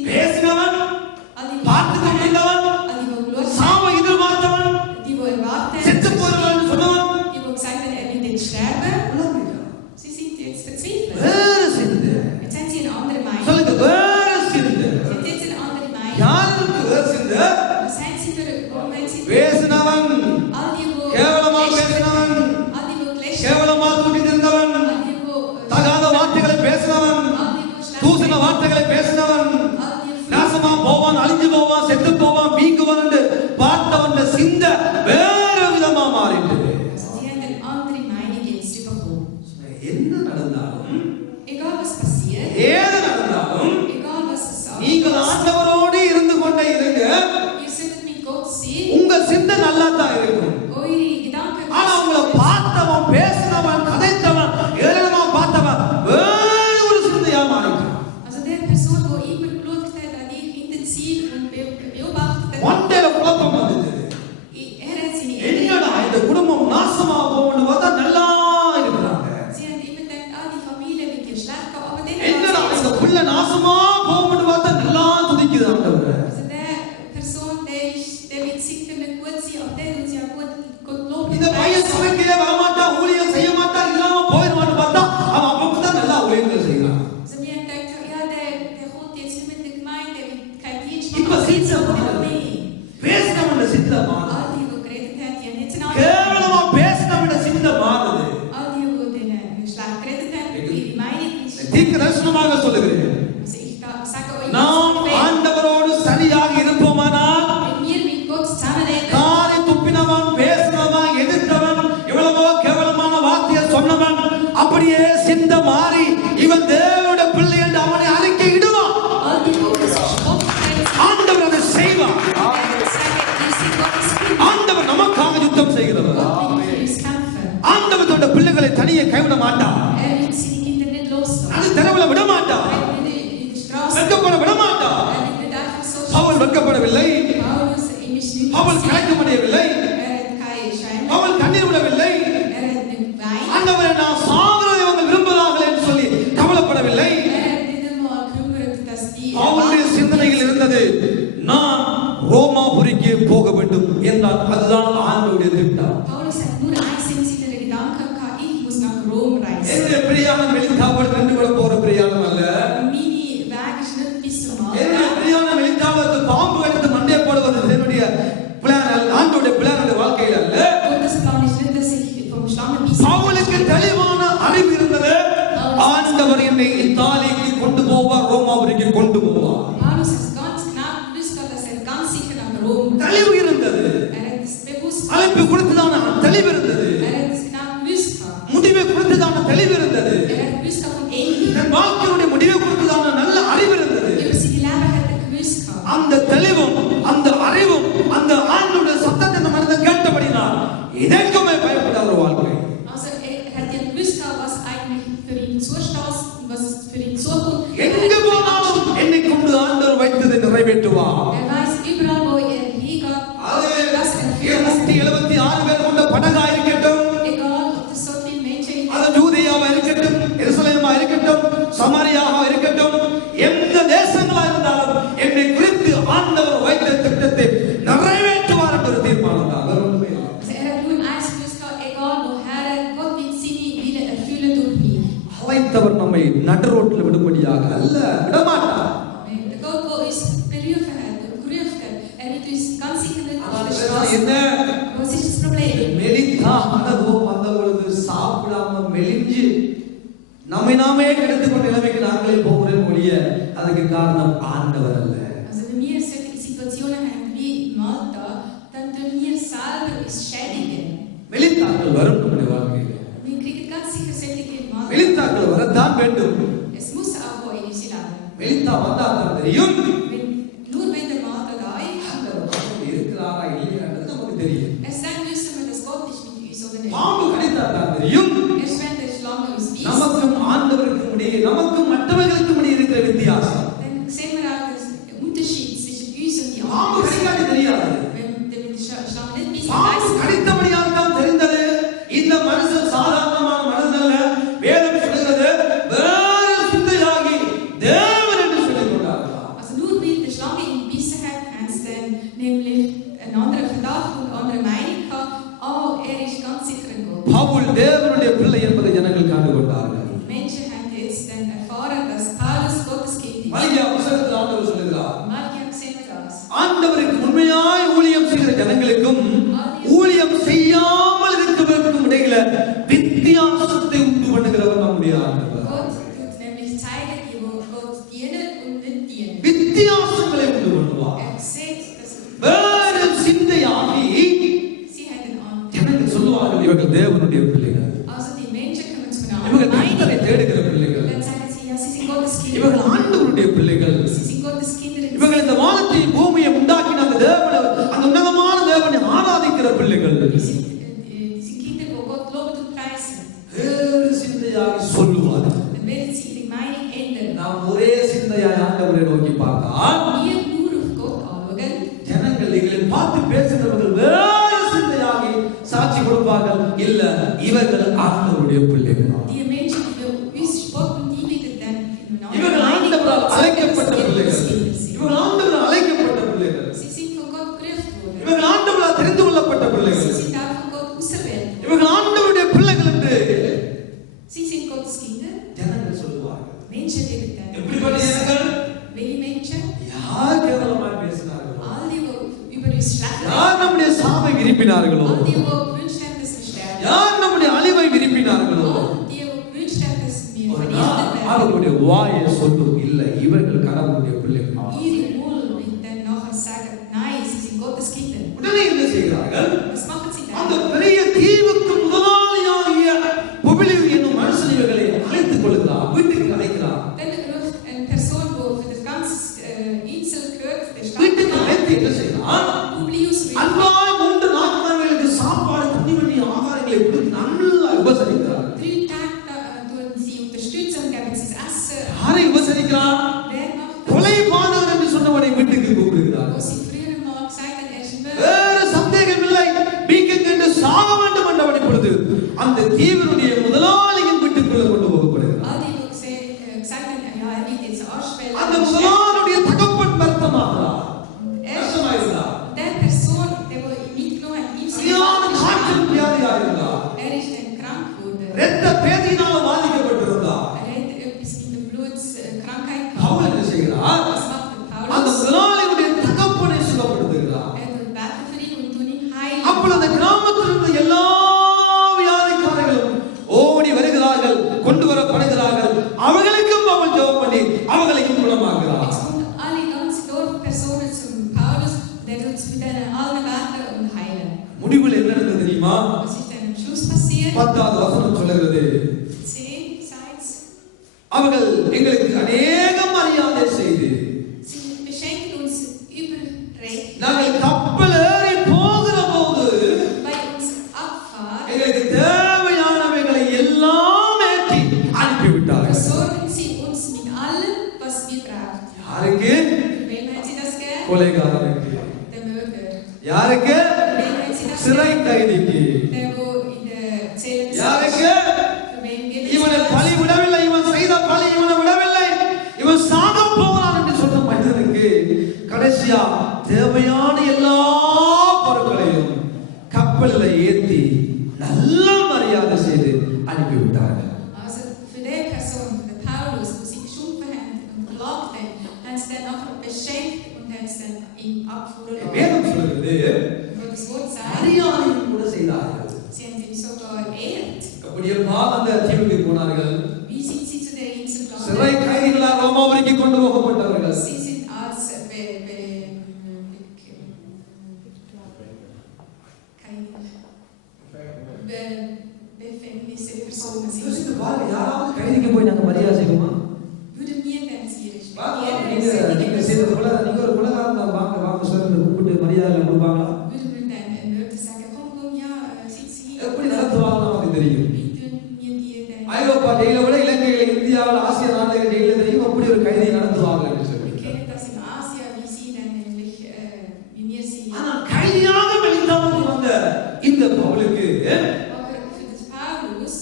பேசினவன், பார்த்து கொண்டிருந்தவன், பேசினவன், கேவலமா பேசினவன், கேவலமா துணிந்திருந்தவன், தகாத வார்த்தைகளை பேசினவன், தூசண வார்த்தைகளை பேசினவன், நாசமா போவான், அழிஞ்சு போவான், செத்து போவான், வீங்குவான் என்று பார்த்தவன் சிந்த வேறு விதமா மாறிட்டு. என்ன நடந்தாலும், ஏது நடந்தாலும், நீங்கள் ஆண்டவரோடு இருந்து கொண்டே இருங்க. உங்க சிந்தை நல்லா தான் இருக்கும். ஆனா உங்களை பார்த்தவன், பேசினவன், கதைத்தவன், ஏளனமா பார்த்தவன் வேறு ஒரு சிந்தையா மாறிட்டான். மண்டையில குழப்பம் வந்தது. என்னடா இந்த குடும்பம் நாசமா போகணும் பார்த்தா நல்லா இருக்கிறாங்க. என்னடா இந்த புள்ள நாசமா போகணும் பார்த்தா நல்லா துதிக்குது ஆண்டவரே. இந்த பையன் சபைக்கே வரமாட்டா, ஊழியம் செய்ய மாட்டா, இல்லாம போயிடுவான்னு பார்த்தா அவன் அப்பதான் நல்லா ஊழியங்கள் செய்யறான். இப்ப பேசினவன் சிந்தை மாறுது. கேவலமா பேசினவன் சிந்தை மாறுது. தீர்க்கதரிசனமாக சொல்லுகிறேன், நாம் ஆண்டவரோடு சரியாக இருப்போமானால் காரை துப்பினவன், பேசினவன், எதிர்த்தவன், எவ்வளவோ கேவலமான வார்த்தையை சொன்னவன் அப்படியே சிந்தை மாறி இவன் தேவனுடைய பிள்ளை என்று அவனை அறிக்கை இடுவான். ஆண்டவர் அதை செய்வார். ஆண்டவர் நமக்காக யுத்தம் செய்கிறவர். ஆண்டவர் தன்னுடைய பிள்ளைகளை தனியே கைவிட மாட்டார். அது தெருவுல விட மாட்டார். வெட்கப்பட விட மாட்டார். அவள் வெட்கப்படவில்லை, அவள் கலக்க முடியவில்லை, அவள் கண்ணீர் விடவில்லை. ஆண்டவரை நான் சாவதை அவங்க விரும்புகிறார்கள் என்று சொல்லி கவலைப்படவில்லை. அவளுடைய சிந்தனையில் இருந்தது நான் ரோமாபுரிக்கு போக வேண்டும் என்றால் அதுதான் ஆண்டவருடைய திட்டம். என்னுடைய பிரயாணம் மெலிந்தாவோடு கண்டு கொள்ள போற பிரயாணம் அல்ல. என்னுடைய பிரயாணம் மெலிந்தாவோடு பாம்பு எடுத்து மண்டே போடுவது என்னுடைய பிளான் அல்ல, ஆண்டவருடைய பிளான் வாழ்க்கையில் அல்ல. அவளுக்கு தெளிவான அறிவு இருந்தது. ஆண்டவர் என்னை இத்தாலிக்கு கொண்டு போவார், ரோமாபுரிக்கு கொண்டு போவார். தெளிவு இருந்தது. அழைப்பு கொடுத்ததான தெளிவு இருந்தது. முடிவை கொடுத்ததான தெளிவு இருந்தது. என் வாழ்க்கையுடைய முடிவை கொடுத்ததான நல்ல அறிவு இருந்தது. அந்த தெளிவும் அந்த அறிவும் அந்த ஆண்டவருடைய சத்தத்தை இந்த மனிதன் கேட்டபடினால் இதற்குமே பயப்படாத ஒரு வாழ்க்கை. எங்க போனாலும் என்னை கொண்டு ஆண்டவர் வைத்ததை நிறைவேற்றுவார். 76 பேர் கொண்ட படகா இருக்கட்டும், அது யூதேயாவா இருக்கட்டும், எருசலேமா இருக்கட்டும், சமாரியாவா இருக்கட்டும், எந்த தேசங்களா இருந்தாலும் என்னை குறித்து ஆண்டவர் வைத்த திட்டத்தை நிறைவேற்றுவார் என்ற ஒரு தீர்மானம் தான். அழைத்தவர் நம்மை நடு ரோட்டில் விடும்படியாக அல்ல, விடமாட்டார். என்ன மெலிந்தா அனதோ வந்த பொழுது சாப்பிடாம மெலிஞ்சு நம்மை நாமே கெடுத்துக் கொண்ட நிலைமைக்கு நாங்களே போகிறோம் ஒழிய அதுக்கு காரணம் ஆண்டவர் அல்ல. மெலிந்தாக்கள் வரும் நம்முடைய வாழ்க்கையில். மெலிந்தாக்கள் வரத்தான் வேண்டும். மெலிந்தா வந்தால் தான் தெரியும் இருக்கிறாரா இல்லையான்றது நமக்கு தெரியும். பாம்பு கடித்தால் தான் தெரியும் நமக்கும் ஆண்டவருக்கும் இடையே, நமக்கும் மற்றவர்களுக்கும் இடையே இருக்கிற வித்தியாசம். பாம்பு கடிக்காட்டி தெரியாது. பாம்பு கடித்தபடியால் தான் தெரிந்தது இந்த மனுஷன் சாதாரணமான மனிதன் அல்ல. வேதம் சொல்கிறது வேறு சிந்தையாகி தேவன் என்று சொல்லிக் கொண்டார்கள். பவுல் தேவனுடைய பிள்ளை என்பதை ஜனங்கள் கண்டு கொண்டார்கள். ஜனங்களுக்கும் ஊழியம் செய்யாமல் இருக்கிறவருக்கும் இடையில வித்தியாசத்தை உண்டு பண்ணுகிறவர் நம்முடைய ஆண்டவர். Gott tut nämlich Teile, wo Gott dienen und nicht dienen. வித்தியாசங்களை உண்டு பண்ணுவார். Seht, dass வேறு சிந்தையாகி sie hätten an. ஜனங்கள் சொல்லுவார்கள் இவர்கள் தேவனுடைய பிள்ளைகள், Also die Menschen kommen zu einer இவர்கள் Meinung. கர்த்தரை தேடுகிற பிள்ளைகள், Dann sagen sie, ja, sie sind Gottes இவர்கள் Kinder. ஆண்டவருடைய பிள்ளைகள், Sie sind Gottes Kinder. இவர்கள் இந்த வானத்தை பூமியை உண்டாக்கின அந்த தேவனை, அந்த உன்னதமான தேவனை ஆராதிக்கிற பிள்ளைகள். Sie Kinder, wo Gott lobt und preisen. வேறு சிந்தையாகி சொல்லுவார்கள். Dann werden sie ihre Meinung ändern. நாம் ஒரே சிந்தையாய் ஆண்டவரை நோக்கி பார்த்தால் Wir nur auf Gott anschauen. ஜனங்கள் எங்களை பார்த்து பேசுகிறவர்கள் வேறு சிந்தையாகி சாட்சி கொடுப்பார்கள், இல்ல இவர்கள் ஆண்டவருடைய பிள்ளைகள். Die Menschen, die wir uns spotten, die wieder dann இவர்கள் ஆண்டவரால் அழைக்கப்பட்ட பிள்ளைகள், இவர்கள் ஆண்டவரால் அழைக்கப்பட்ட பிள்ளைகள், Sie sind von Gott gerufen worden. இவர்கள் ஆண்டவரால் தெரிந்து கொள்ளப்பட்ட Sie பிள்ளைகள், sind auch von Gott auserwählt. இவர்கள் ஆண்டவருடைய பிள்ளைகள் என்று Sie sind Gottes Kinder. ஜனங்கள் சொல்லுவார்கள். Menschen werden dann. எப்படிப்பட்ட ஜனங்கள்? Welche Menschen? யார் கேவலமாய் பேசினார்களோ, All die, die über uns schlecht யார் நம்முடைய சாவை விரும்பினார்களோ, all die, die gewünscht haben, dass wir sterben. யார் நம்முடைய அழிவை விரும்பினார்களோ, All die, die gewünscht haben, dass wir ஒரு vernichtet நாள் werden. அவர்களுடைய வாயை சொல்லும், இல்லை இவர்கள் கடவுளுடைய பிள்ளைகள். Ihre Mund wird dann nachher sagen, nein, sie sind Gottes Kinder. உடனே என்ன செய்கிறார்கள்? Was machen sie அந்த dann? பெரிய தீவுக்கு முதலாளியாகிய புபிலியு என்னும் மனுஷன் இவர்களை அழைத்துக் கொள்கிறார், வீட்டுக்கு அழைக்கிறார். Dann ruft eine Person, die für das ganze Insel gehört, der வீட்டுக்கு Stadt, அழைத்து என்ன செய்கிறார்? Publius rief, அன்பாய் 3 நாட்களுக்கு சாப்பாடு, தண்ணி, வேண்டிய ஆகாரங்களை கொடுத்து நல்லா உபசரிக்கிறார். 3 Tage tun sie unterstützen und geben sie das Essen. யாரை உபசரிக்கிறார்? Wer macht das? கொலைபாதகன் என்று சொன்னவனை வீட்டுக்கு கூப்பிடுகிறார். Wo sie früher mal gesagt haben, er ist ein Mörder. வேறு சந்தேகம் இல்லை, வீக்கெண்டு சாக வேண்டும் என்றவன் இப்பொழுது அந்த தீவினுடைய முதலாளியின் வீட்டுக்குள்ள கொண்டு போகப்படுகிறார். All die, die gesagt haben, ja, er wird jetzt Arschfälle. அந்த முதலாளியுடைய தகப்பன் வருத்தமாகிறார், வருத்தமாகிறார். Der Person, der mitgenommen hat, ihm சரியான காய்ச்சல் வியாதியாக இருந்தார். er ist dann krank geworden. இரத்த பேதியினால் பாதிக்கப்பட்டிருந்தார். Er hat etwas mit der Blutskrankheit Pavul gehabt. என்ன செய்கிறார்? Was macht der அந்த Paulus? முதலாளியுடைய தகப்பனை சுகப்படுத்துகிறார். Er tut beten für ihn und tun ihn heilen. அப்பொழுது அந்த கிராமத்தில் இருந்த எல்லா வியாதிக்காரர்களும் ஓடி வருகிறார்கள், கொண்டு வரப்படுகிறார்கள். அவர்களுக்கும் பவுல் ஜெபம் பண்ணி அவர்களையும் குணமாக்குகிறார். Jetzt kommen alle ganze Dorfpersonen zum Paulus, der tut es mit einer allen beten und heilen. முடிவில் என்ன நடந்தது தெரியுமா? Was ist dann am Schluss passiert? 10வது வசனம் சொல்லுகிறது, 10 Seiten. அவர்கள் எங்களுக்கு அநேக மரியாதை செய்து Sie beschenken uns überrecht. நாங்கள் கப்பல் ஏறி போகிற போது Bei uns Abfahrt எங்களுக்கு தேவையானவைகளை எல்லாம் ஏற்றி அனுப்பிவிட்டார்கள். versorgen sie uns mit allem, was wir brauchen. யாருக்கு? Wem hat sie das gegeben? கொலைகாரனுக்கு. Der Mörder. யாருக்கு? Wem hat sie das சிறை gegeben? கைதிக்கு. Der, wo in der Zelle gesessen யாருக்கு? ist. Für wen gibt இவனை பலி விடவில்லை, இவன் செய்த பலி இவனை விடவில்லை, இவன் சாக போகிறான் என்று சொன்ன மனிதனுக்கு கடைசியா தேவையான எல்லா பொருட்களையும் கப்பலில் ஏற்றி நல்ல மரியாதை செய்து அனுப்பிவிட்டார்கள். Also für die Person, für den Paulus, wo sie geschumpfen haben und geklagt haben sie dann nachher beschenkt und haben es dann ihm abgefuhren. வேதம் சொல்கிறது, Wo das Wort sagt, மரியாதையும் கூட செய்தார்கள். sie haben ihn sogar geehrt. அப்படியேப்பா அந்த தீவுக்கு போனார்கள். Wie sind sie zu der Insel சிறை gelangt? கைதிகளாக ரோமாபுரிக்கு கொண்டு போகப்பட்டவர்கள். Sie sind als Befängnisse Personen யோசித்து sind. பாருங்க, யாராவது கைதிக்கு போய் நாங்க மரியாதை செய்வோமா? Würden wir denn sie நீங்க செய்த கொலை, நீங்க ஒரு கொலைகாரன் தான், வாங்க வாங்க சொல்லி கூப்பிட்டு மரியாதை கொடுப்பாங்களா? Würden wir dann Mörder sagen, komm, ja, sitz hier. எப்படி நடத்துவாங்க நமக்கு தெரியும். Wie würden wir dir denn? ஐரோப்பா ஜெயிலை விட இலங்கையில, இந்தியாவில், ஆசிய நாடுகள் ஜெயில தெரியும் அப்படி ஒரு கைதியை நடத்துவாங்க என்று சொல்லி. Wir kennen das in Asien, wie sie dann nämlich, wie wir sie. ஆனால் கைதியாக வெளித்தாவுக்கு வந்த இந்த பவுலுக்கு Aber für das Paulus,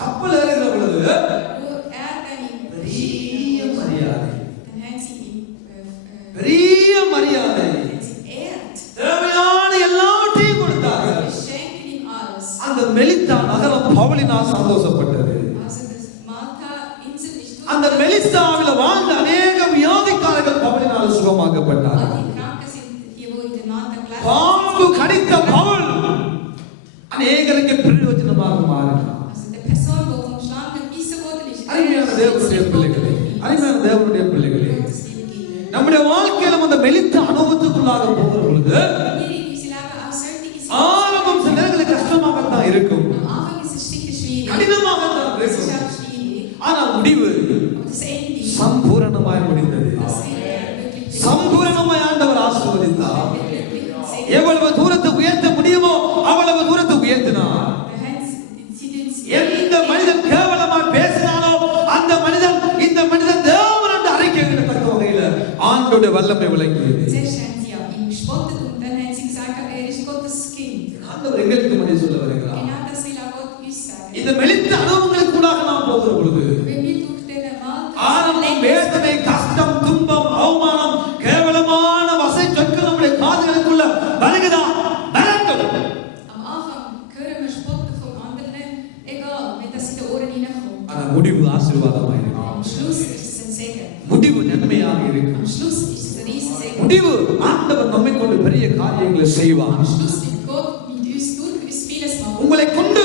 கப்பல் ஏறுகிற பொழுது wo dann ihn பெரிய மரியாதை, dann haben sie ihn பெரிய மரியாதை, ehrt. தேவையான எல்லாவற்றையும் கொடுத்தார்கள். Beschenken ihm alles. அந்த மெலித்தா நகரம் பவுலினால் சந்தோஷப்பட்டது. Also das Malta-Insel ist அந்த மெலித்தாவில வாழ்ந்த அநேக வியாதிக்காரர்கள் பவுலினால் சுகமாக்கப்பட்டார்கள். all die Kranken sind hier, wo in der Malta gelebt Pavul தேவனுடைய வல்லமை விளங்கியது. Zuerst haben sie an ihm gespottet und dann haben sie gesagt, er ist Gottes Kind. ஆண்டவர் எங்களுக்கு மத்தியில் சொல்ல வருகிறார். Genau das will auch Gott uns sagen. இந்த மெலிந்த அனுபவங்களுக்குள்ளாக நாம் போகிற பொழுது Wenn wir durch den ஆரம்பம் வேதனை, கஷ்டம், துன்பம், அவமானம், கேவலமான வசை சொற்கள் நம்முடைய காதுகளுக்குள்ள வருகிறதா? வரட்டும். Am Anfang hören wir Spotten vom anderen, egal, wenn das in die Ohren hineinkommt. ஆனா முடிவு ஆசீர்வாதமாக இருக்கும். Am Schluss ist es ein Segen. முடிவு நன்மையாக இருக்கும். Am Schluss ist es ein riesen Segen. முடிவு ஆண்டவர் நம்மை கொண்டு பெரிய காரியங்களை செய்வார். Am Schluss wird Gott mit uns durch uns vieles machen. உங்களை கொண்டு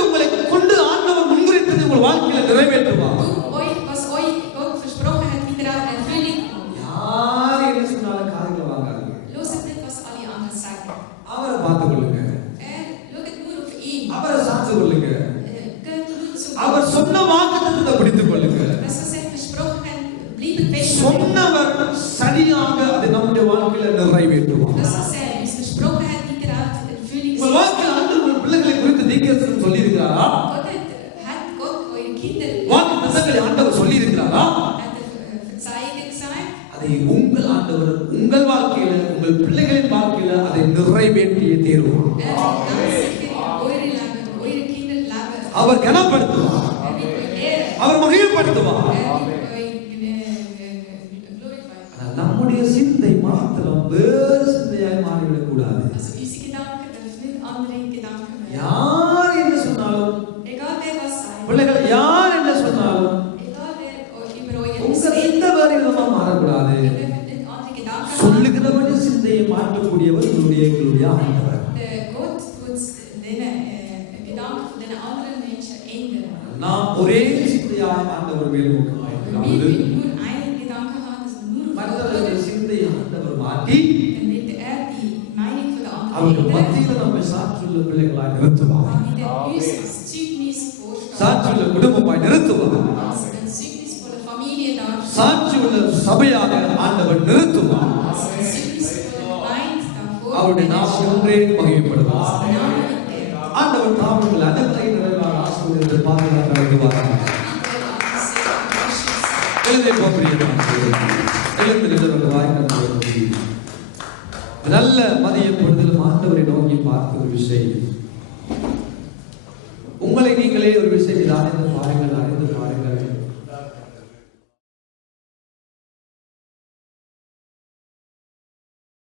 ஆண்டவர் முன்குறித்ததை உங்கள் வாழ்க்கையில நிறைவேற்றுவார். Durch euch, was euch Gott versprochen hat, wieder erfüllen. யார் என்ன சொன்னாலும் காதுல வாங்காதீங்க. Loset nicht, was alle anderen sagen. அவரை பார்த்து கொள்ளுங்க. Schaut nur auf ihn. அவரை சார்ந்து கொள்ளுங்க. Geht nur zu அவர் Gott. சொன்ன வாக்குத்தத்தத்தை பிடித்துக் கொள்ளுங்க. Das, was er versprochen hat, bleibt fest. சொன்னவர் சரியாக அதை நம்முடைய வாழ்க்கையில நிறைவேற்றுவார். Das, was er uns versprochen hat, wieder erfüllen. உங்கள் வாழ்க்கையில் ஆண்டவர் உங்கள் பிள்ளைகளை குறித்து தீர்க்கதரிசனம் சொல்லி இருக்கிறாரா? Hat Gott eure Kinder வாக்குத்தத்தங்களை ஆண்டவர் சொல்லி இருக்கிறாரா? hat Verzeihungen gesagt? அதை உங்கள் ஆண்டவர் உங்கள் வாழ்க்கையில உங்கள் பிள்ளைகளின் வாழ்க்கையில அதை நிறைவேற்றிய தீர்வார். Ganz sicher in eure Leben, eure Kinder Leben. Our கனப்படுத்துவார். Wird euch ehren. Our மகிழ்ப்படுத்துவார். Wird euch glorify. ஆனால் நம்முடைய சிந்தை மாத்திரம் வேறு சிந்தையாய் மாறிவிடக் கூடாது. Also unsere Gedanken dürfen nicht andere Gedanken werden. யார் என்ன சொன்னாலும், Egal wer was sagt, பிள்ளைகள் யார் என்ன சொன்னாலும் egal wer über euch உங்க etwas redet, சிந்தை வேறு விதமா மாறக்கூடாது. ihr dürft nicht andere Gedanken haben. சொல்லுகிறபடி சிந்தையை மாற்றக்கூடியவர் எங்களுடைய ஆண்டவர். Gott tut den Gedanken von den anderen Menschen ändern. நாம் ஒரே சிந்தையாய் ஆண்டவர் மேல் நோக்கமாய் Wir இருக்கிறோம். will nur einen Gedanken haben, das nur auf Gott மற்றவர்களுடைய geht. சிந்தையை ஆண்டவர் மாற்றி Dann wird die Meinung von der அவர்கள் anderen ändern. மத்தியில நம்மை சாட்சியுள்ள பிள்ளைகளாய் நிறுத்துவார். Damit er uns als Zeugnis vorstellt. சாட்சியுள்ள குடும்பமாய் நிறுத்துவார். Als ein zeugnisvolle Familie darstellt. சாட்சியுள்ள சபையாக ஆண்டவர் நிறுத்துவார். Als ein zeugnisvolle Gemeinde davor. அவருடைய நாமம் ஒன்றே மகிமைப்படுவார். Sein Name wird er. ஆண்டவர் தாமங்கள் அனைத்தையும் நிறைவாக ஆசீர்வதித்து பாதுகாக்க வருவார். எழுந்தே நல்ல மதிய பொழுதிலும் ஆண்டவரை நோக்கி பார்த்த ஒரு விஷயம், உங்களை நீங்களே ஒரு விஷயம் அறிந்து பாருங்கள்.